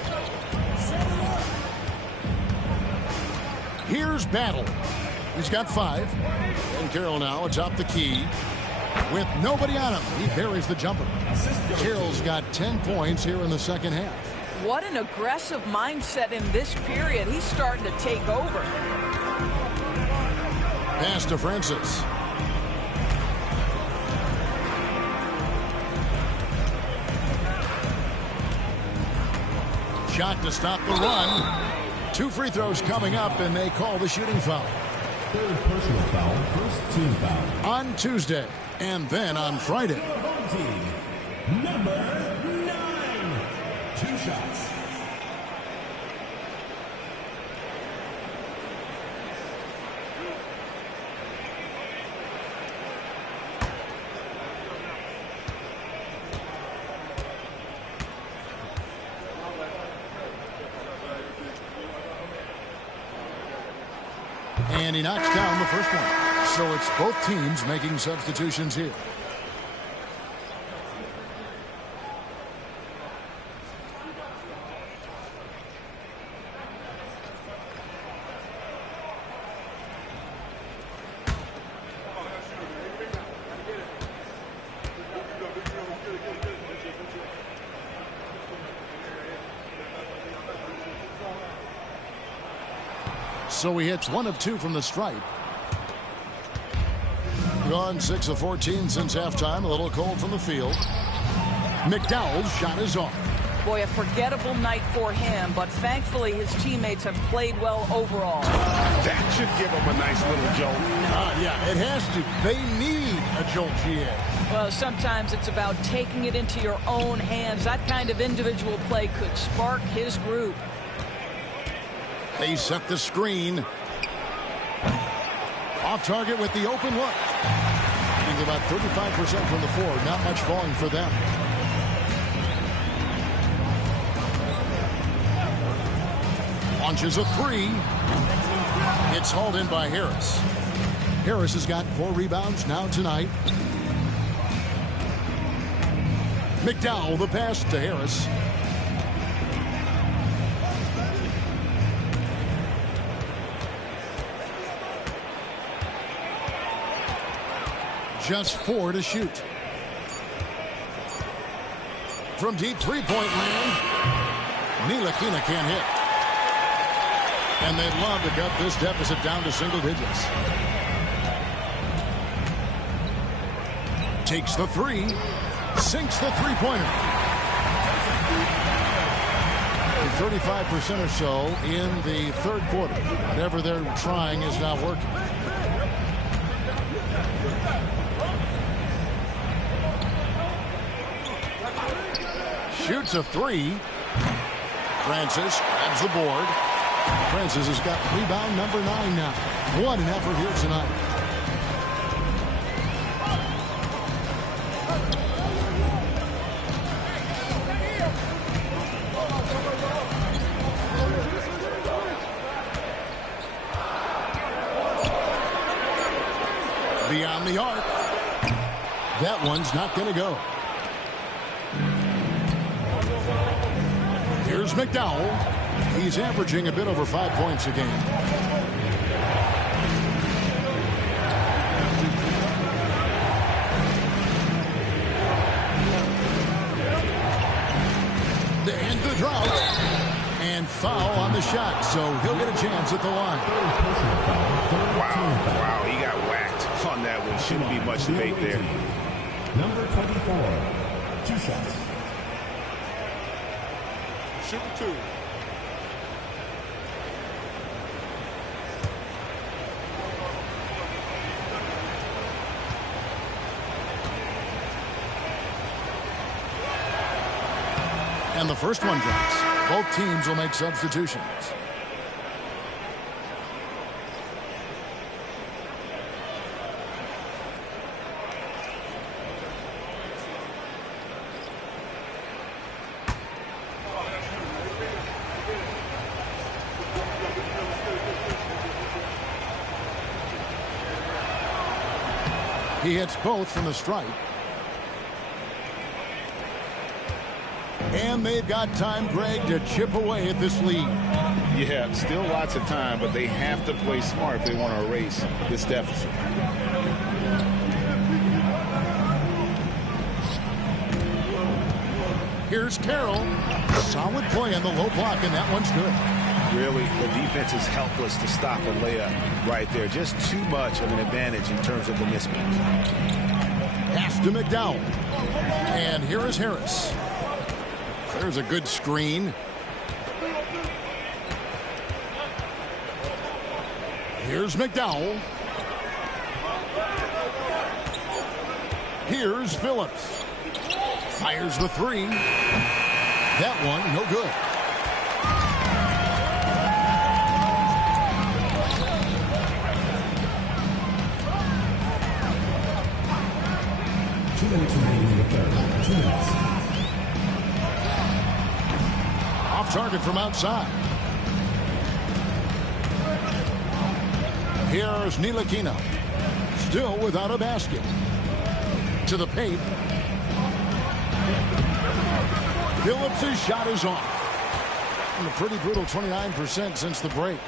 Here's Battle. He's got 5. And Carroll now atop the key. With nobody on him, he buries the jumper. Carroll's got 10 points here in the second half. What an aggressive mindset in this period. He's starting to take over. Pass to Francis. Shot to stop the run. 2 free throws coming up, and they call the shooting foul. Third personal foul, first team foul. On Tuesday, and then on Friday. Home team, number 9. 2 shots. And he knocks down the first one. So it's both teams making substitutions here. So he hits 1 of 2 from the stripe. Gone 6 of 14 since halftime. A little cold from the field. McDowell's shot is off. Boy, a forgettable night for him, but thankfully his teammates have played well overall. That should give him a nice little jolt. Yeah, it has to. They need a jolt, GA. Well, sometimes it's about taking it into your own hands. That kind of individual play could spark his group. They set the screen. Off target with the open look. Shooting about 35% from the floor. Not much falling for them. Launches a 3. It's hauled in by Harris. Harris has got 4 rebounds now tonight. McDowell, the pass to Harris. Just 4 to shoot. From deep three-point land, Ncaa can't hit. And they'd love to cut this deficit down to single digits. Takes the 3, sinks the three-pointer. 35% or so in the third quarter. Whatever they're trying is not working. Shoots a 3. Francis grabs the board. Francis has got rebound number 9 now. What an effort here tonight. Beyond the arc. That one's not going to go. Here's McDowell. He's averaging a bit over 5 points a game. To end the drought. And foul on the shot, so he'll get a chance at the line. Wow, he got whacked on that one. Shouldn't be much debate there. Number 24, 2 shots. Shoot 2. And the first one drops. Both teams will make substitutions. He hits both from the stripe. And they've got time, Greg, to chip away at this lead. Yeah, still lots of time, but they have to play smart if they want to erase this deficit. Here's Carroll. Solid play on the low block, and that one's good. Really, the defense is helpless to stop a layup right there. Just too much of an advantage in terms of the mismatch. Pass to McDowell. And here is Harris. There's a good screen. Here's McDowell. Here's Phillips. Fires the 3. That one, no good. Off target from outside. Here's Ncaa. Still without a basket. To the paint. Phillips' shot is off. And a pretty brutal 29% since the break.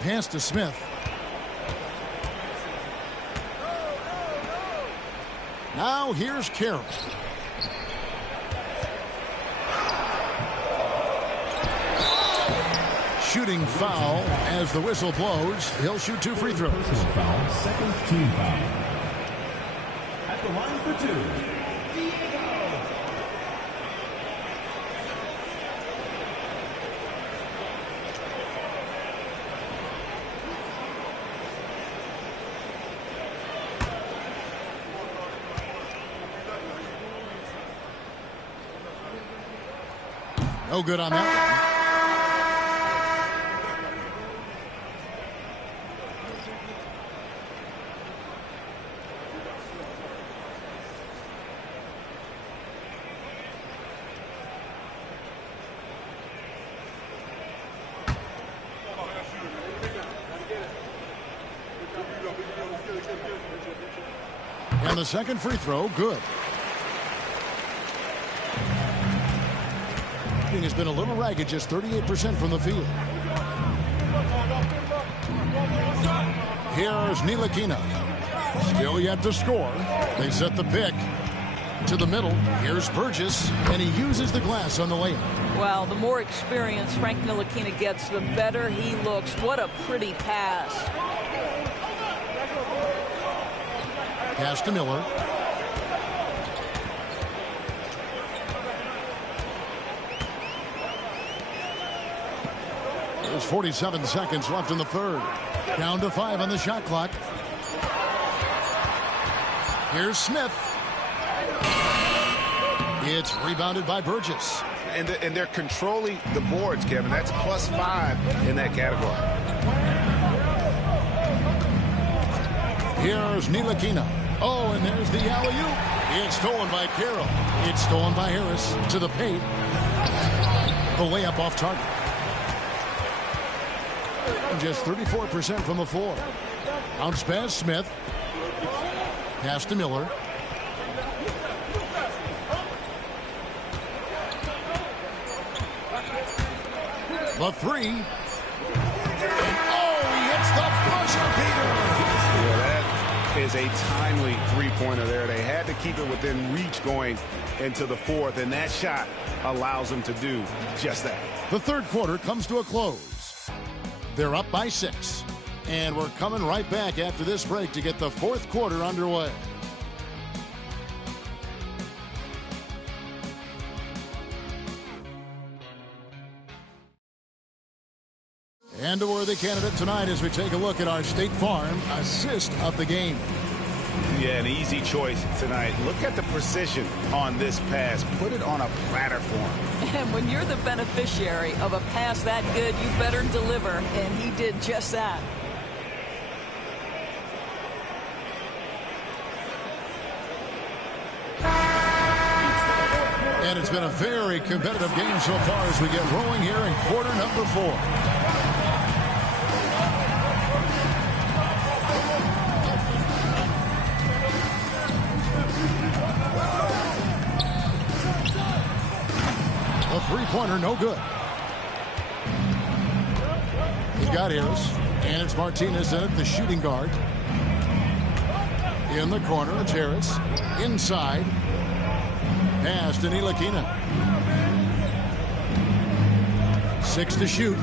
Pass to Smith. Now here's Carroll. shooting foul as the whistle blows. He'll shoot 2 free throws. Personal foul, second team foul. At the line for 2, Diego. No good on that. And the second free throw, good. Has been a little ragged, just 38% from the field. Here's Ncaa. Still yet to score. They set the pick to the middle. Here's Burgess, and he uses the glass on the layup. Well, the more experience Frank Ncaa gets, the better he looks. What a pretty pass. Pass to Miller. There's 47 seconds left in the third. Down to 5 on the shot clock. Here's Smith. It's rebounded by Burgess. And they're controlling the boards, Kevin. That's +5 in that category. Here's Ncaa. Oh, and there's the alley-oop. It's stolen by Carroll. It's stolen by Harris to the paint. The layup off target. Just 34% from the floor. Bounce pass, Smith. Pass to Miller. The three. Oh, he hits the buzzer beater. Yeah, that is a timely three-pointer there. They had to keep it within reach going into the fourth, and that shot allows them to do just that. The third quarter comes to a close. They're up by 6. And we're coming right back after this break to get the fourth quarter underway. And a worthy candidate tonight as we take a look at our State Farm assist of the game. Yeah, an easy choice tonight. Look at the precision on this pass. Put it on a platter for him. And when you're the beneficiary of a pass that good, you better deliver. And he did just that. And it's been a very competitive game so far as we get rolling here in quarter number 4. A three-pointer, no good. He's got Harris, and it's Martinez in it, the shooting guard. In the corner, it's Harris. Inside. Pass to Ncaa. 6 to shoot.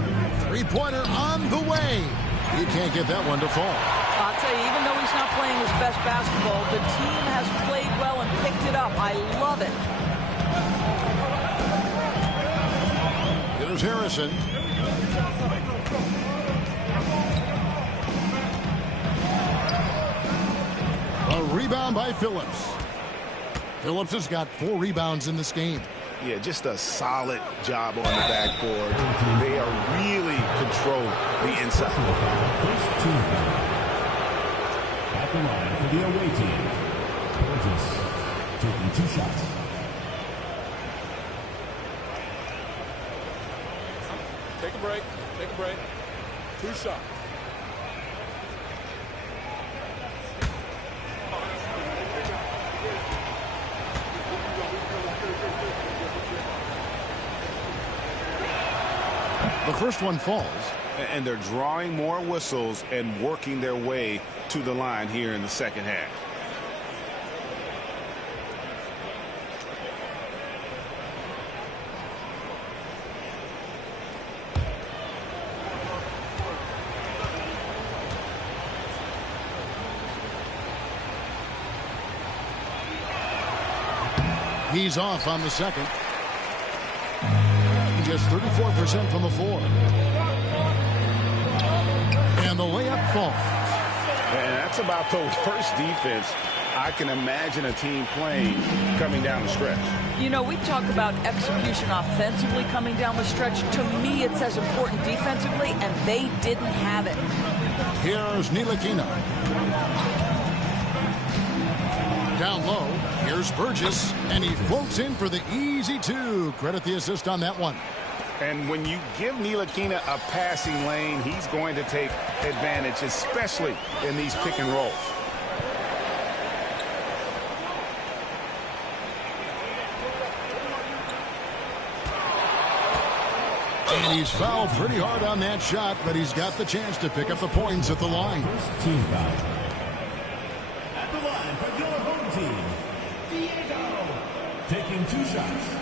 Three-pointer on the way. He can't get that one to fall. I'll tell you, even though he's not playing his best basketball, the team has played well and picked it up. I love it. Here's Harrison. A rebound by Phillips. Phillips has got 4 rebounds in this game. Yeah, just a solid job on the backboard. They are really controlling the inside. First team foul. At the line for the away team, Burgess taking 2 shots. Take a break. Take a break. 2 shots. The first one falls. And they're drawing more whistles and working their way to the line here in the second half. He's off on the second. Just 34% from the floor. And the layup falls. And that's about the worst defense I can imagine a team playing coming down the stretch. You know, we talked about execution offensively coming down the stretch. To me, it's as important defensively, and they didn't have it. Here's Ntilikina. Down low, here's Burgess, and he floats in for the easy two. Credit the assist on that one. And when you give Ntilikina a passing lane, he's going to take advantage, especially in these pick and rolls. And he's fouled pretty hard on that shot, but he's got the chance to pick up the points at the line. First team foul. At the line for your home team, Diego. Taking 2 shots.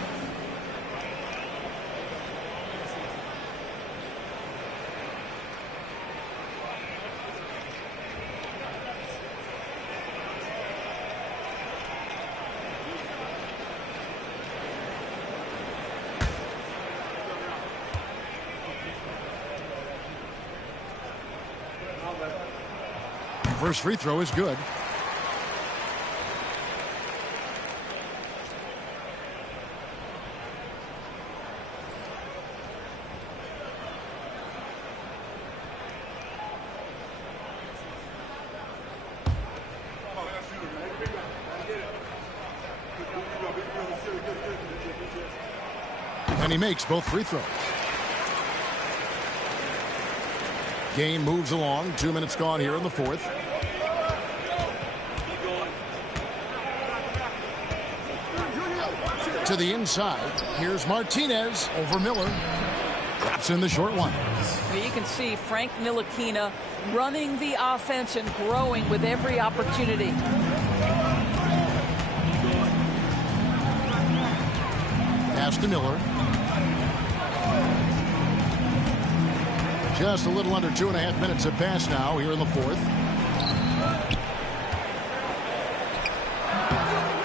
First free throw is good. And he makes both free throws. Game moves along. 2 minutes gone here in the fourth. To the inside. Here's Martinez over Miller. Drops in the short one. Well, you can see Frank Ntilikina running the offense and growing with every opportunity. Pass to Miller. Just a little under 2.5 minutes have passed now here in the fourth.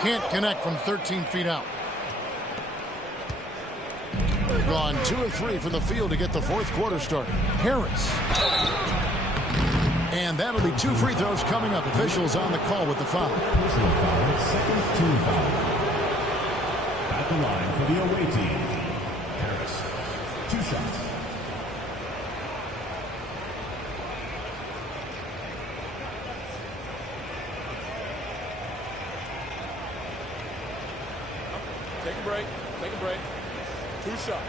Can't connect from 13 feet out. Gone 2 of 3 from the field to get the fourth quarter started. Harris. And that'll be 2 free throws coming up. Officials on the call with the foul. Personal foul, second team foul. At the line for the away team, Harris. 2 shots. Take a break. Take a break. 2 shots.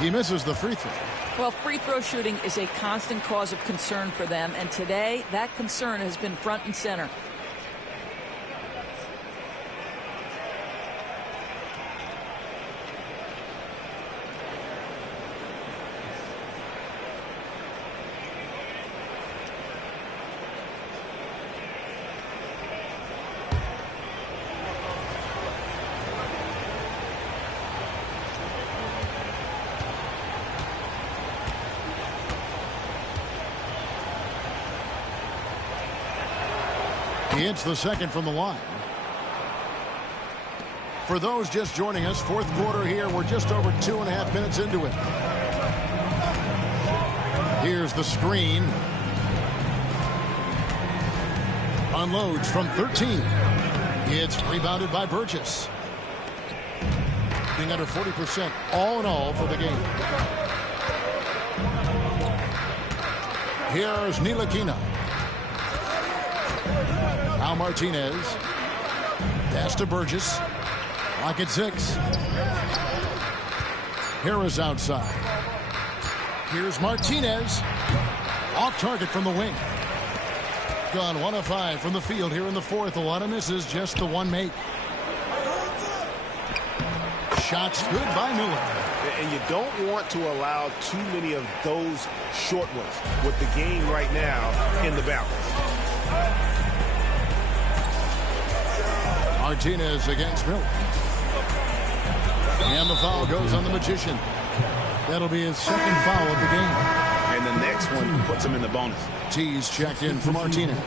He misses the free throw. Well, free throw shooting is a constant cause of concern for them, and today that concern has been front and center. He hits the second from the line. For those just joining us, fourth quarter here. We're just over 2.5 minutes into it. Here's the screen. Unloads from 13. It's rebounded by Burgess. Being under 40% all in all for the game. Here's Ntilikina. Now Martinez. Pass to Burgess. Lock at 6. Harris outside. Here's Martinez. Off target from the wing. Gone 1 of 5 from the field here in the fourth. A lot of misses, just the one make. Shots good by Miller. And you don't want to allow too many of those short ones with the game right now in the balance. Martinez against Miller. And the foul goes on the Magician. That'll be his second foul of the game. And the next one puts him in the bonus. T's checked in for Martinez.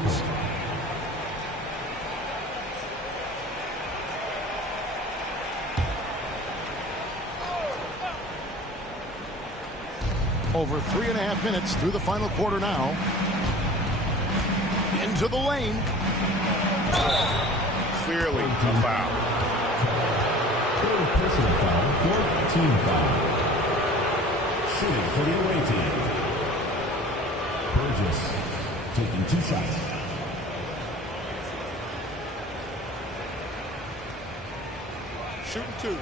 Over 3.5 minutes through the final quarter now. Into the lane. Clearly a foul. Personal foul, fourth team foul. Shooting for the away team. Burgess taking 2 shots. Shooting 2.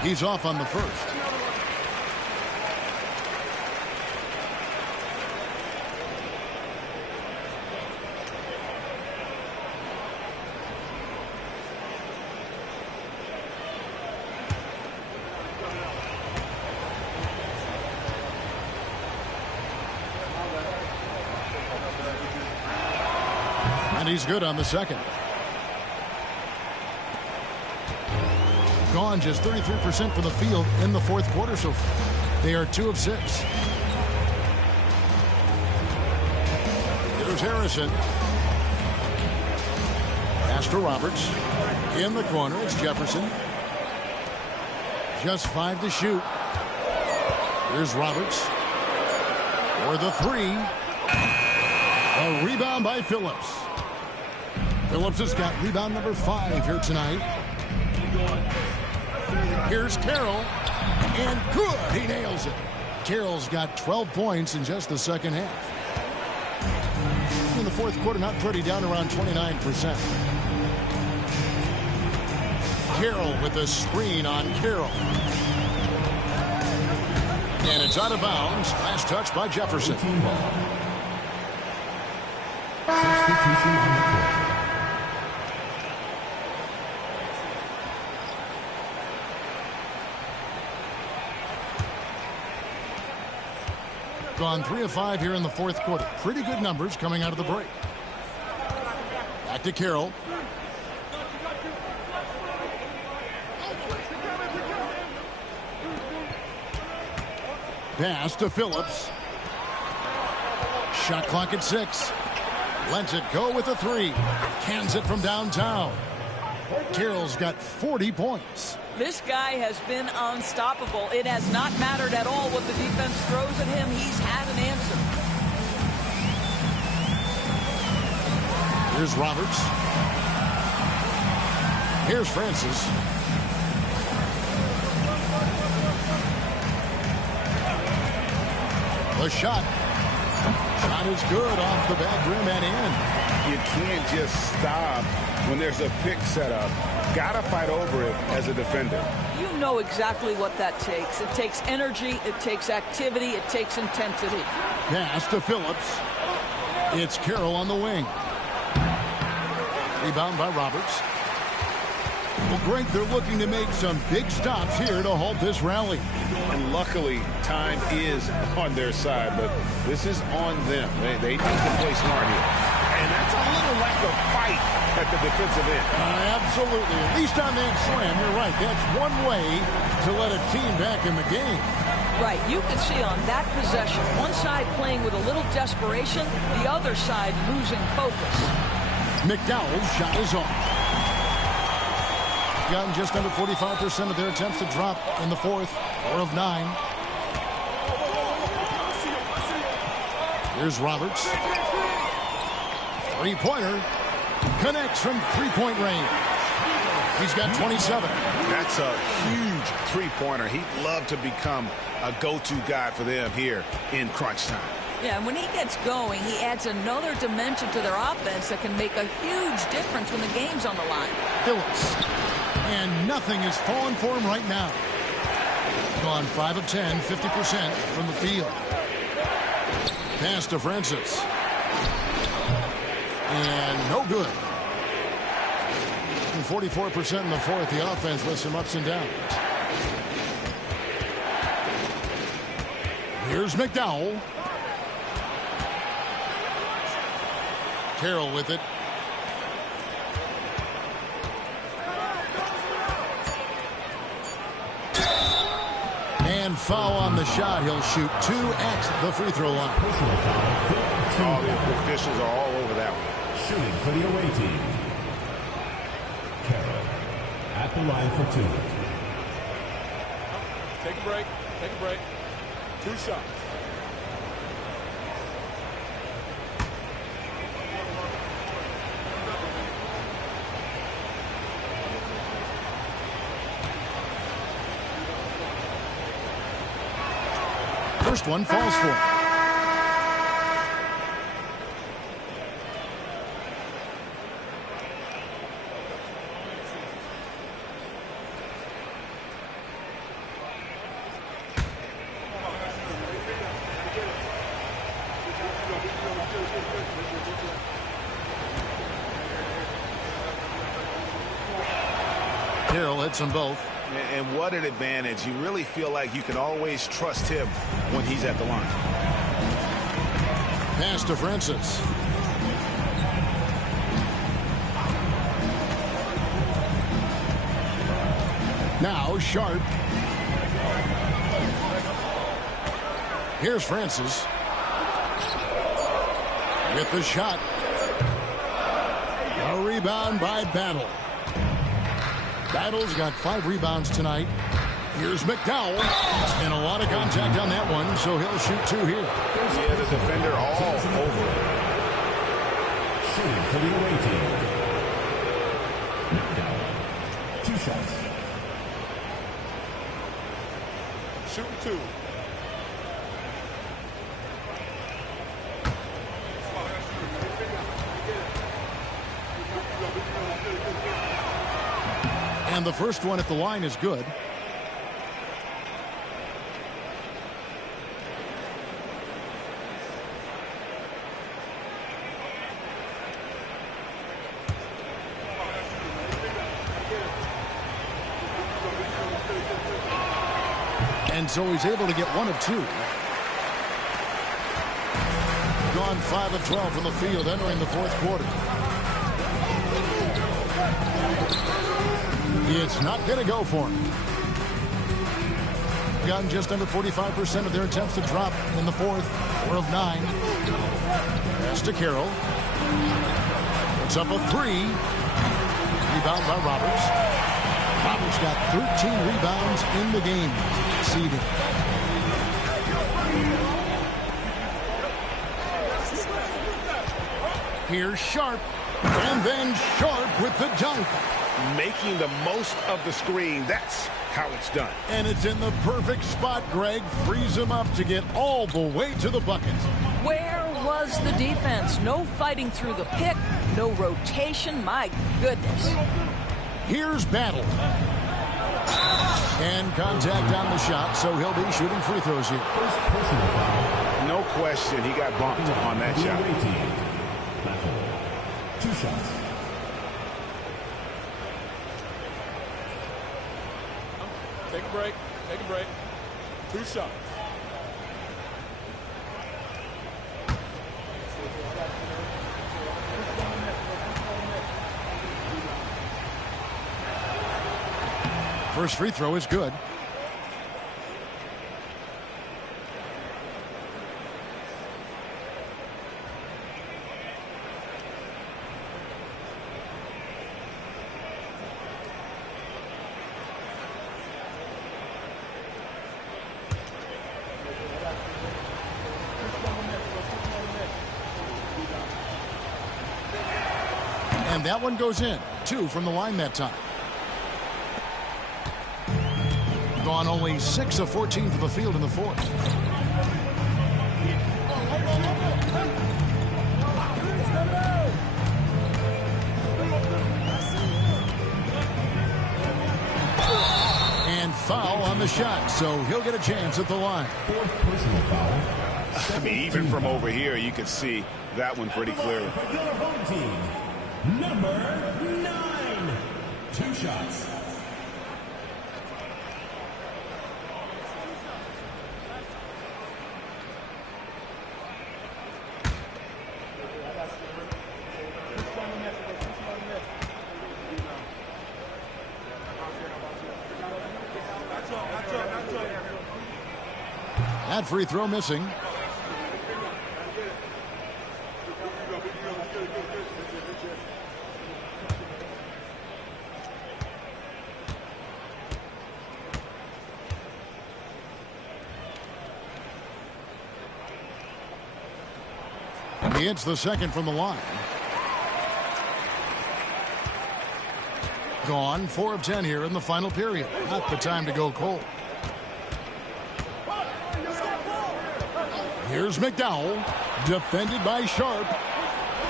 He's off on the first. And he's good on the second. Gone just 33% from the field in the fourth quarter so far. They are 2 of 6. Here's Harrison. Pass to Roberts. In the corner, it's Jefferson. Just 5 to shoot. Here's Roberts. For the 3. A rebound by Phillips. Phillips has got rebound number 5 here tonight. Here's Carroll, and good, he nails it. Carroll's got 12 points in just the second half. In the fourth quarter, not pretty, down around 29%. Carroll with a screen on Carroll. And it's out of bounds. Last touch by Jefferson. Substitution on the court. Gone 3 of 5 here in the fourth quarter. Pretty good numbers coming out of the break. Back to Carroll. Pass to Phillips. Shot clock at 6. Lets it go with a 3. Cans it from downtown. Carroll's got 40 points. This guy has been unstoppable. It has not mattered at all what the defense throws at him. He's had an answer. Here's Roberts. Here's Francis. The shot. Shot is good off the back rim and in. You can't just stop when there's a pick set up. Gotta fight over it as a defender. You know exactly what that takes. It takes energy, it takes activity, it takes intensity. Pass to Phillips. It's Carroll on the wing. Rebound by Roberts. Well, Greg, they're looking to make some big stops here to halt this rally. And luckily, time is on their side, but this is on them. They need to play smart here. And that's a little lack of fight at the defensive end. Absolutely. At least on that slam, you're right. That's one way to let a team back in the game. Right. You can see on that possession, one side playing with a little desperation, the other side losing focus. McDowell's shot is off. Gotten just under 45% of their attempts to drop in the fourth. 4 of 9. Here's Roberts. Three-pointer. Connects from three-point range. He's got 27. That's a huge three-pointer. He'd love to become a go-to guy for them here in crunch time. Yeah, and when he gets going, he adds another dimension to their offense that can make a huge difference when the game's on the line. Phillips. And nothing is falling for him right now. Gone 5 of 10, 50% from the field. Pass to Francis. And no good. 44% in the fourth. The offense with some ups and downs. Here's McDowell. Carroll with it. And foul on the shot. He'll shoot 2 at the free throw line. Oh, the officials are all over that one. Shooting for the away team. Carroll at the line for 2. Take a break. Take a break. 2 shots. First one falls for him. Carroll hits them both. And what an advantage. You really feel like you can always trust him when he's at the line. Pass to Francis. Now Sharp. Here's Francis. With the shot. A rebound by Battle. Battle's got 5 rebounds tonight. Here's McDowell. And a lot of contact on that one, so he'll shoot 2 here. Yeah, the defender all over. Shooting for the away team. McDowell. 2 shots. Shooting 2. And the first one at the line is good. And so he's able to get 1 of 2. Gone 5 of 12 from the field entering the 4th quarter. It's not going to go for him. Gotten just under 45% of their attempts to drop in the 4th. 4 of 9. Pass to Carroll. It's up a 3. Rebound by Roberts. Roberts got 13 rebounds in the game. Seeding. Here's Sharp. And then Sharp with the dunk. Making the most of the screen. That's how it's done. And it's in the perfect spot, Greg. Frees him up to get all the way to the bucket. Where was the defense? No fighting through the pick. No rotation. My goodness. Here's Battle. And contact on the shot, so he'll be shooting free throws here. No question, he got bumped on that shot. 2 shots. Take a break. Take a break. 2 shots. First free throw is good. And that one goes in. 2 from the line that time. Gone only 6 of 14 from the field in the 4th. And foul on the shot, so he'll get a chance at the line. 4th personal foul. I mean, even from over here, you can see that one pretty clearly. Your home team, number 9. 2 shots. That free throw missing. He hits the second from the line. Gone. 4 of 10 here in the final period. Not the time to go cold. Here's McDowell, defended by Sharp,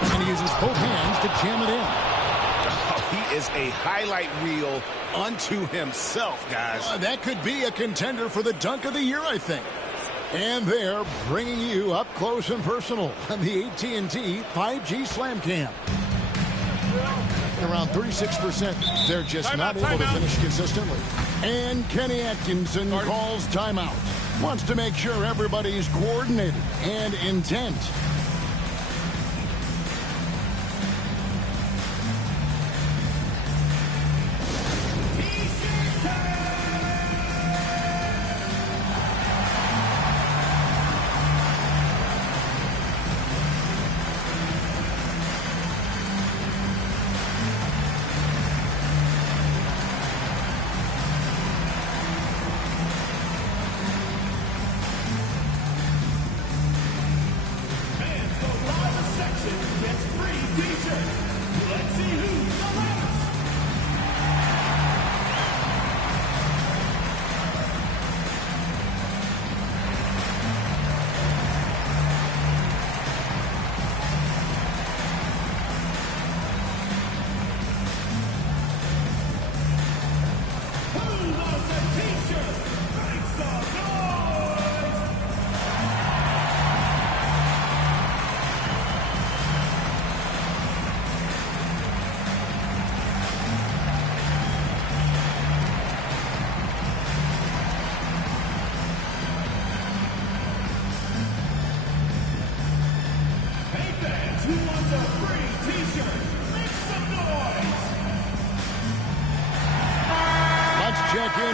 and he uses both hands to jam it in. Oh, he is a highlight reel unto himself, guys. That could be a contender for the dunk of the year, I think. And they're bringing you up close and personal on the AT&T 5G Slam Cam. Around 36%, they're just not able to finish consistently. And Kenny Atkinson calls timeout. Wants to make sure everybody's coordinated and intent.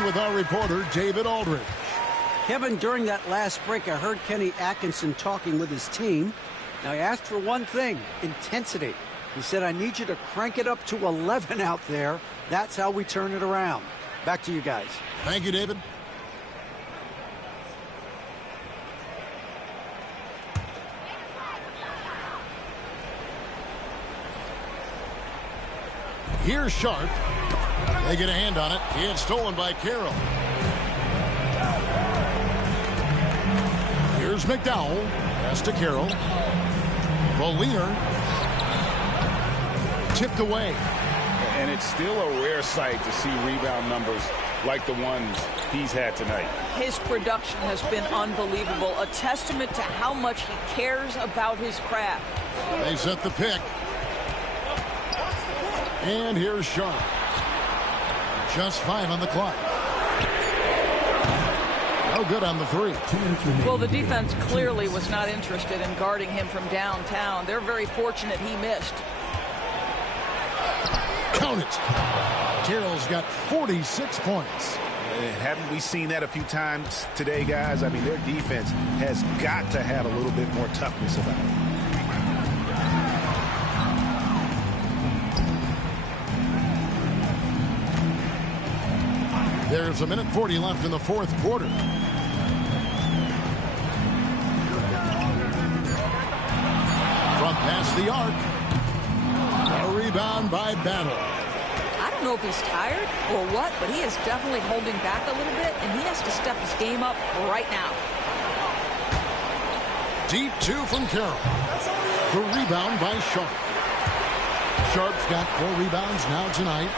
With our reporter, David Aldridge. Kevin, during that last break, I heard Kenny Atkinson talking with his team. Now, he asked for one thing, intensity. He said, I need you to crank it up to 11 out there. That's how we turn it around. Back to you guys. Thank you, David. Here's Sharp. They get a hand on it. He had stolen by Carroll. Here's McDowell. Pass to Carroll. The leaner. Tipped away. And it's still a rare sight to see rebound numbers like the ones he's had tonight. His production has been unbelievable. A testament to how much he cares about his craft. They set the pick. And here's Sharp. Just 5 on the clock. No good on the 3. Well, the defense clearly was not interested in guarding him from downtown. They're very fortunate he missed. Count it. Carroll's got 46 points. Haven't we seen that a few times today, guys? I mean, their defense has got to have a little bit more toughness about it. There's a minute 40 left in the fourth quarter. From past the arc. A rebound by Battle. I don't know if he's tired or what, but he is definitely holding back a little bit, and he has to step his game up right now. Deep 2 from Carroll. The rebound by Sharp. Sharp's got 4 rebounds now tonight.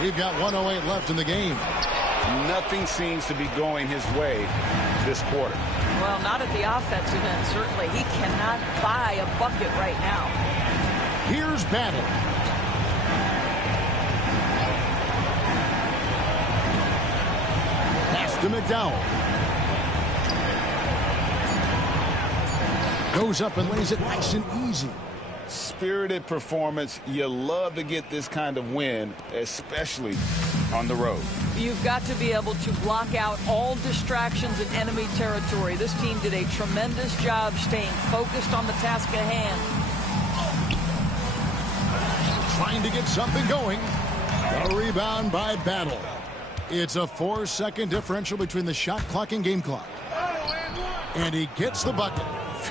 We've got 1:08 left in the game. Nothing seems to be going his way this quarter. Well, not at the offensive end, certainly. He cannot buy a bucket right now. Here's Battle. Pass to McDowell. Goes up and lays it nice and easy. Spirited performance. You love to get this kind of win, especially on the road. You've got to be able to block out all distractions in enemy territory. This team did a tremendous job staying focused on the task at hand. Trying to get something going. A rebound by Battle. It's a 4-second differential between the shot clock and game clock. And he gets the bucket.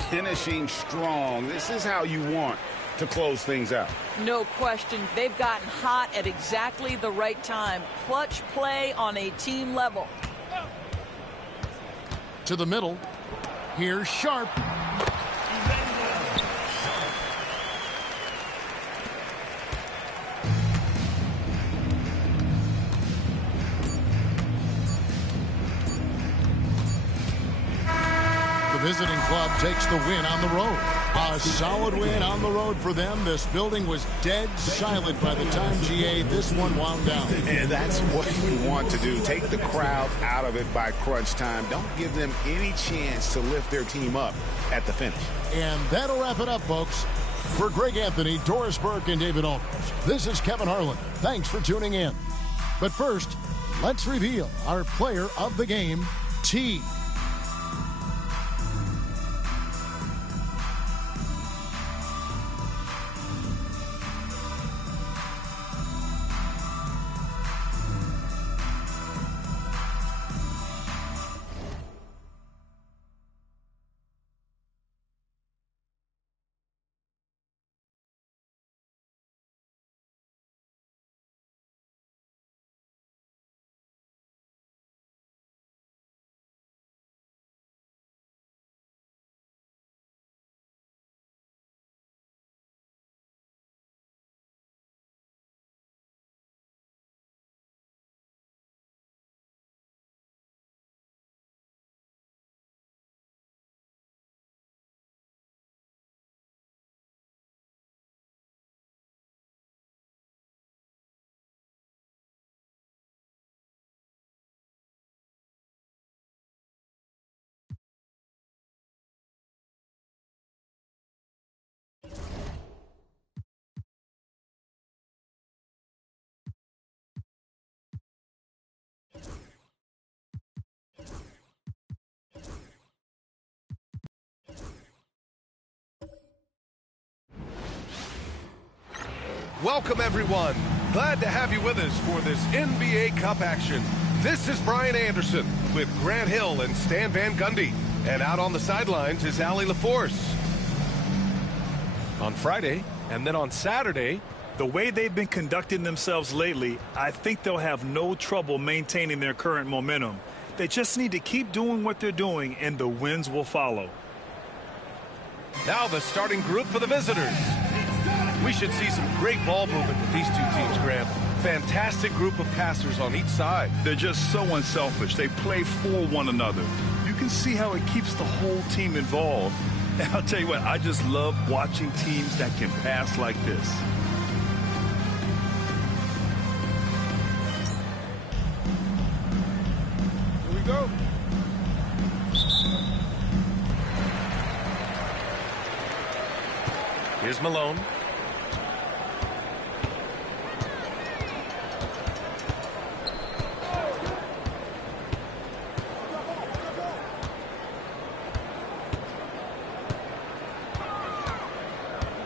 Finishing strong. This is how you want to close things out. No question. They've gotten hot at exactly the right time. Clutch play on a team level. To the middle. Here's Sharp. The visiting club takes the win on the road. A solid win on the road for them. This building was dead silent by the time, GA, this one wound down. And that's what you want to do. Take the crowd out of it by crunch time. Don't give them any chance to lift their team up at the finish. And that'll wrap it up, folks. For Greg Anthony, Doris Burke, and David Aldridge, this is Kevin Harlan. Thanks for tuning in. But first, let's reveal our player of the game, T. Welcome, everyone. Glad to have you with us for this NBA Cup action. This is Brian Anderson with Grant Hill and Stan Van Gundy. And out on the sidelines is Allie LaForce. On Friday, and then on Saturday, the way they've been conducting themselves lately, I think they'll have no trouble maintaining their current momentum. They just need to keep doing what they're doing, and the wins will follow. Now the starting group for the visitors. We should see some great ball movement with these two teams, Grant. Fantastic group of passers on each side. They're just so unselfish. They play for one another. You can see how it keeps the whole team involved. And I'll tell you what, I just love watching teams that can pass like this. Here we go. Here's Malone.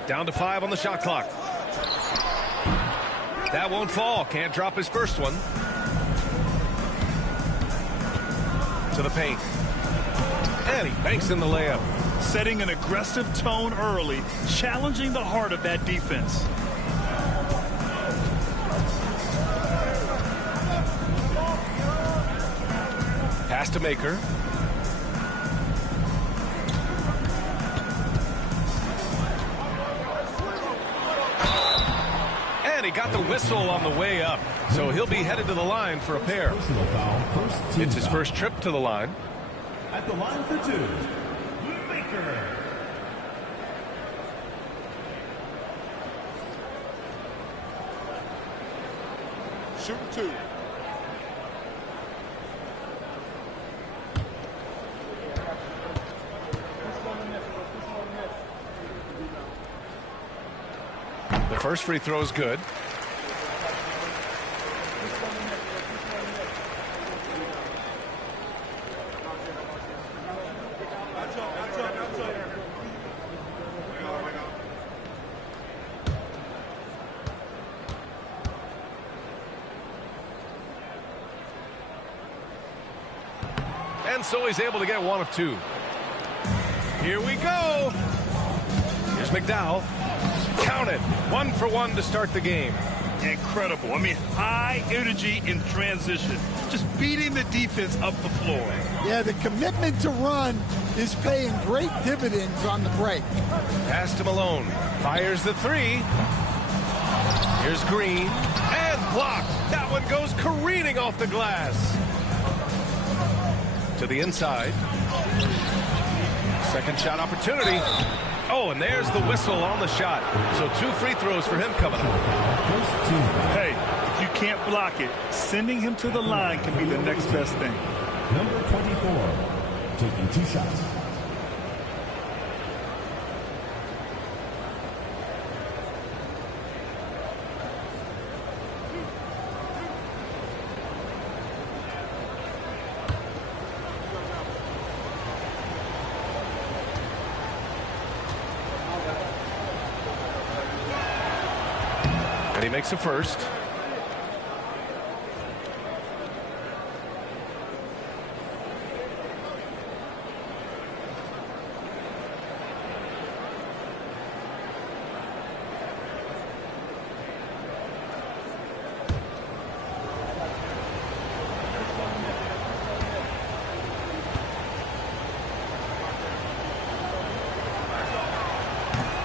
Down to 5 on the shot clock. That won't fall. Can't drop his first one. To the paint. And he banks in the layup. Setting an aggressive tone early, challenging the heart of that defense. Pass to Maker. He got the whistle on the way up, so he'll be headed to the line for a pair. Personal foul, It's his first trip to the line. At the line for 2, Maker. Shooting 2. First free throw is good. And so he's able to get one of two. Here we go. Here's McDowell. Count it. 1 for 1 to start the game. Incredible. I mean, high energy in transition. Just beating the defense up the floor. Yeah, the commitment to run is paying great dividends on the break. Pass to Malone. Fires the three. Here's Green. And blocked. That one goes careening off the glass. To the inside. Second shot opportunity. Oh, and there's the whistle on the shot. So 2 free throws for him coming up. Hey, if you can't block it, sending him to the line can be the next best thing. Number 24, taking 2 shots. He makes a first.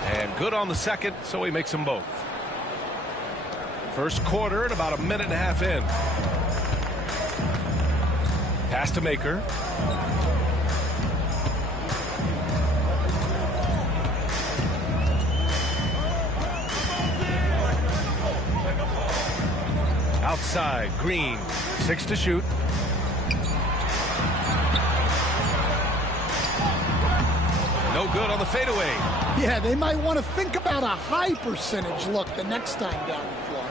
And good on the second, so he makes them both. First quarter and about a minute and a half in. Pass to Maker. Outside, Green. 6 to shoot. No good on the fadeaway. Yeah, they might want to think about a high percentage look the next time down the floor.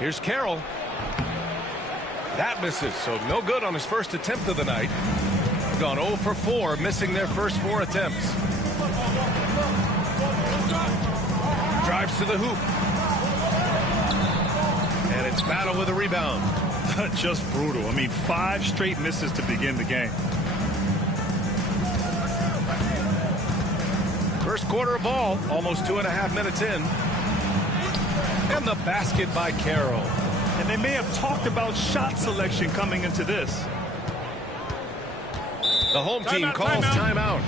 Here's Carroll. That misses, so no good on his first attempt of the night. Gone 0 for 4, missing their first 4 attempts. Drives to the hoop. And it's battle with a rebound. Just brutal. I mean, 5 straight misses to begin the game. First quarter of ball, almost 2.5 minutes in. And the basket by Carroll. And they may have talked about shot selection coming into this. The home team calls timeout.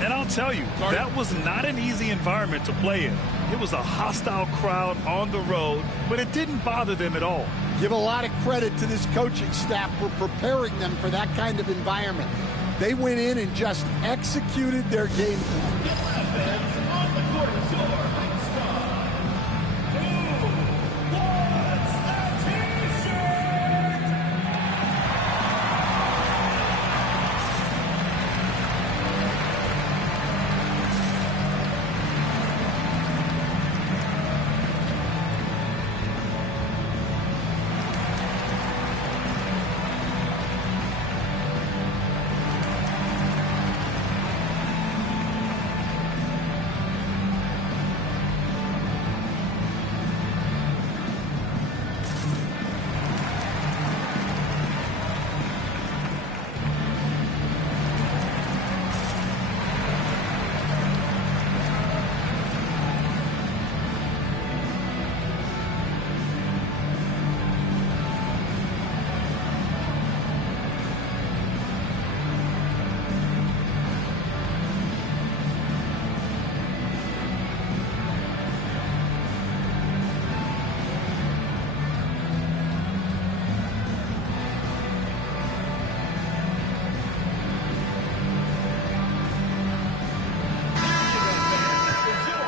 And I'll tell you, that was not an easy environment to play in. It was a hostile crowd on the road, but it didn't bother them at all. Give a lot of credit to this coaching staff for preparing them for that kind of environment. They went in and just executed their game plan.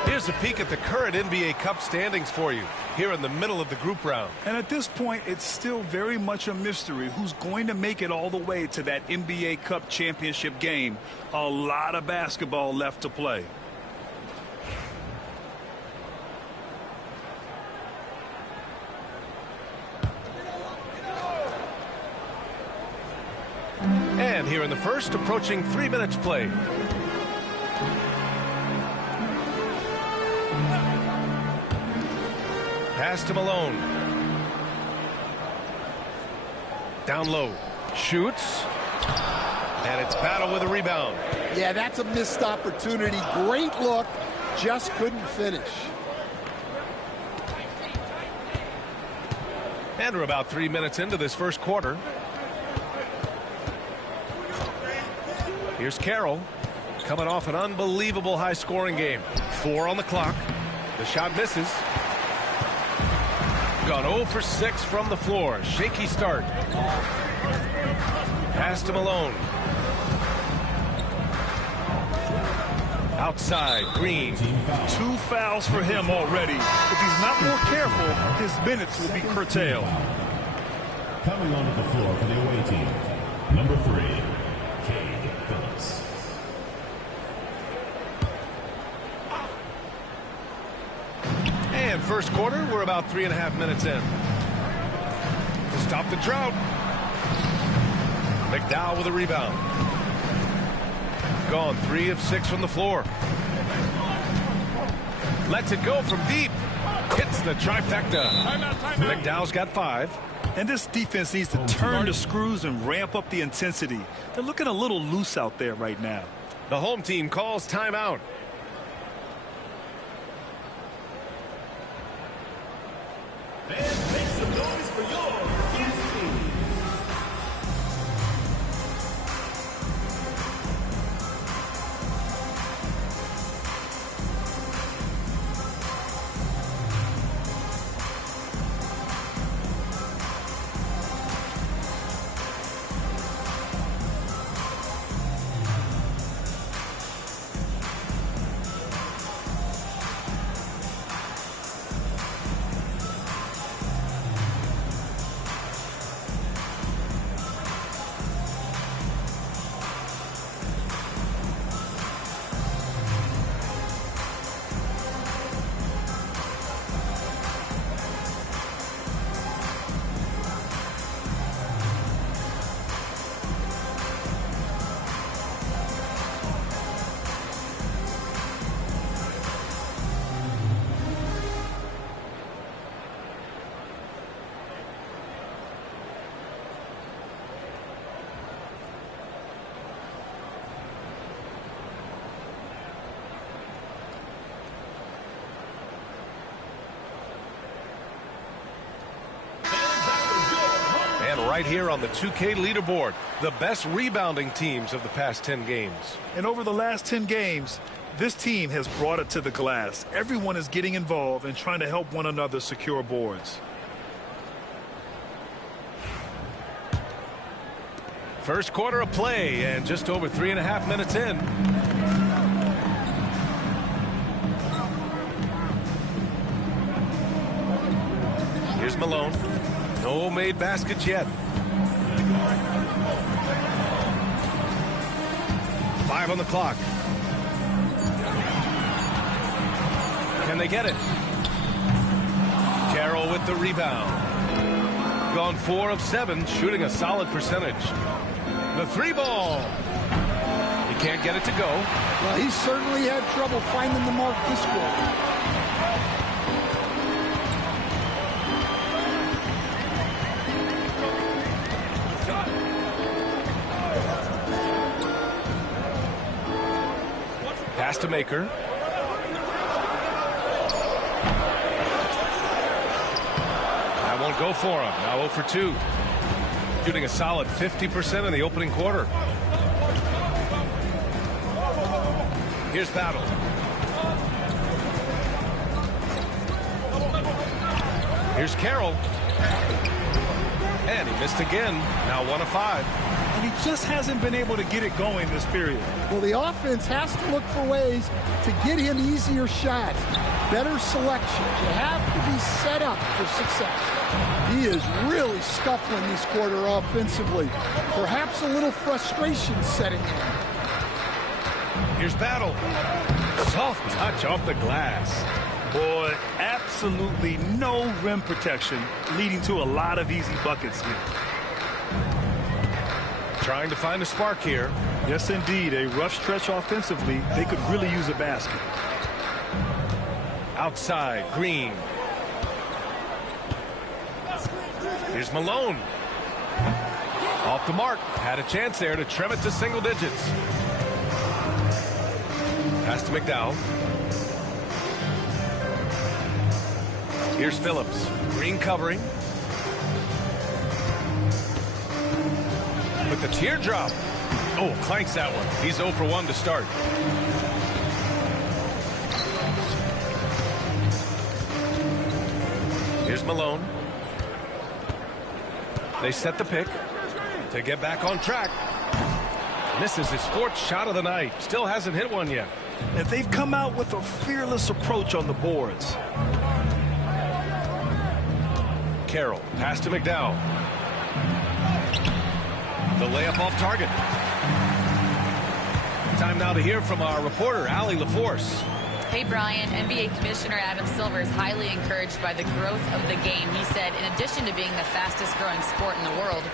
Here's a peek at the current NBA Cup standings for you here in the middle of the group round. And at this point, it's still very much a mystery who's going to make it all the way to that NBA Cup championship game. A lot of basketball left to play. And here in the first, approaching 3 minutes played. Pass to Malone. Down low. Shoots. And it's Battle with a rebound. Yeah, that's a missed opportunity. Great look. Just couldn't finish. And we're about 3 minutes into this first quarter. Here's Carroll, coming off an unbelievable high-scoring game. 4 on the clock. The shot misses. Gone 0 for 6 from the floor. Shaky start. Pass to Malone. Outside, Green. 2 fouls for him already. If he's not more careful, his minutes will be curtailed. Coming onto the floor for the away team, number 3, Cade Phillips. And first quarter, we're about 3.5 minutes in. To stop the drought. McDowell with a rebound. Gone 3 of 6 from the floor. Lets it go from deep. Hits the trifecta. McDowell's got 5. And this defense needs to turn the screws and ramp up the intensity. They're looking a little loose out there right now. The home team calls timeout. And make some noise for your Kansas team. Right here on the 2K leaderboard, the best rebounding teams of the past 10 games. And over the last 10 games, this team has brought it to the glass. Everyone is getting involved and trying to help one another secure boards. First quarter of play and just over 3.5 minutes in. Here's Malone. No made baskets yet. 5 on the clock. Can they get it? Carroll with the rebound. Gone 4 of 7, shooting a solid percentage. The 3-ball. He can't get it to go. Well, he certainly had trouble finding the mark this quarter. Pass to Maker. That won't go for him. Now 0 for 2. Shooting a solid 50% in the opening quarter. Here's Battle. Here's Carroll. And he missed again. Now 1 of 5. And he just hasn't been able to get it going this period. Well, the offense has to look for ways to get him easier shots, better selection. You have to be set up for success. He is really scuffling this quarter offensively. Perhaps a little frustration setting in. Here's Battle. Soft touch off the glass. Boy, absolutely no rim protection, leading to a lot of easy buckets here. Trying to find a spark here. Yes, indeed. A rough stretch offensively. They could really use a basket. Outside, Green. Here's Malone. Off the mark. Had a chance there to trim it to single digits. Pass to McDowell. Here's Phillips. Green covering. With the teardrop. Oh, clanks that one. He's 0 for 1 to start. Here's Malone. They set the pick to get back on track. Misses his 4th shot of the night. Still hasn't hit one yet. And they've come out with a fearless approach on the boards. Carroll, pass to McDowell. The layup off target. Time now to hear from our reporter, Allie LaForce. Hey, Brian. NBA Commissioner Adam Silver is highly encouraged by the growth of the game. He said, in addition to being the fastest growing sport in the world,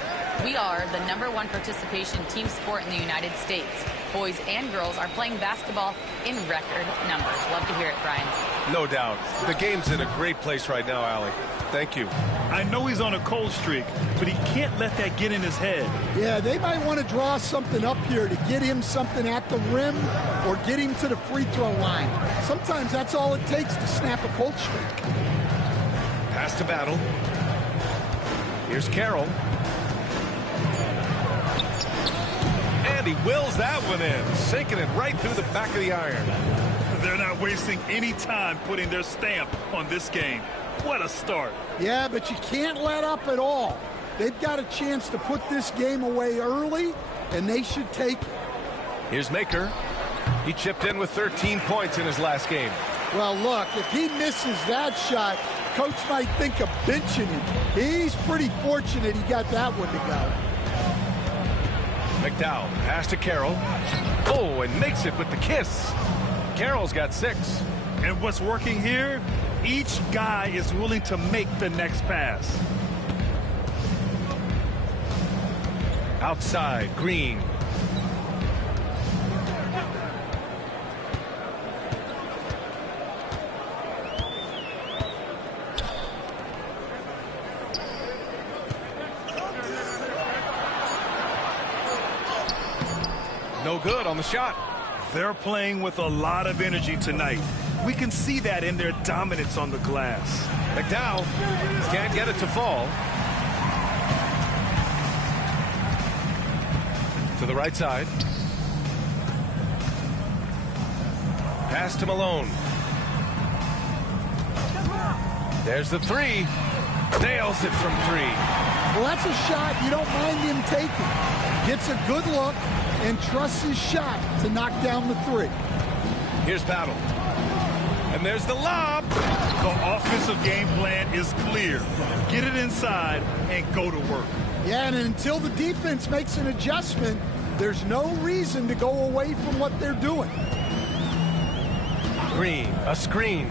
we are the #1 participation team sport in the United States. Boys and girls are playing basketball in record numbers. Love to hear it, Brian. No doubt. The game's in a great place right now, Allie. Thank you. I know he's on a cold streak, but he can't let that get in his head. Yeah, they might want to draw something up here to get him something at the rim or get him to the free throw line. Sometimes that's all it takes to snap a cold streak. Pass to Battle. Here's Carroll. And he wills that one in, sinking it right through the back of the iron. They're not wasting any time putting their stamp on this game. What a start. Yeah, but you can't let up at all. They've got a chance to put this game away early, and they should take it. Here's Maker. He chipped in with 13 points in his last game. Well, look, if he misses that shot, coach might think of benching him. He's pretty fortunate he got that one to go. McDowell, pass to Carroll. Oh, and makes it with the kiss. Carroll's got 6. And what's working here? Each guy is willing to make the next pass. Outside, Green. No good on the shot. They're playing with a lot of energy tonight. We can see that in their dominance on the glass. McDowell can't get it to fall. To the right side. Pass to Malone. There's the 3. Nails it from 3. Well, that's a shot you don't mind him taking. Gets a good look and trusts his shot to knock down the 3. Here's Battle. And there's the lob. The offensive game plan is clear. Get it inside and go to work. Yeah, and until the defense makes an adjustment, there's no reason to go away from what they're doing. Green, a screen.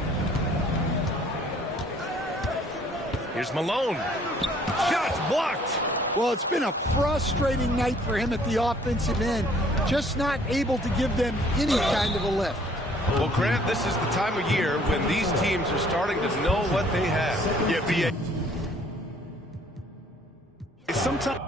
Here's Malone. Shots blocked. Well, it's been a frustrating night for him at the offensive end. Just not able to give them any kind of a lift. Well, Grant, this is the time of year when these teams are starting to know what they have. Yeah, B.A. Sometimes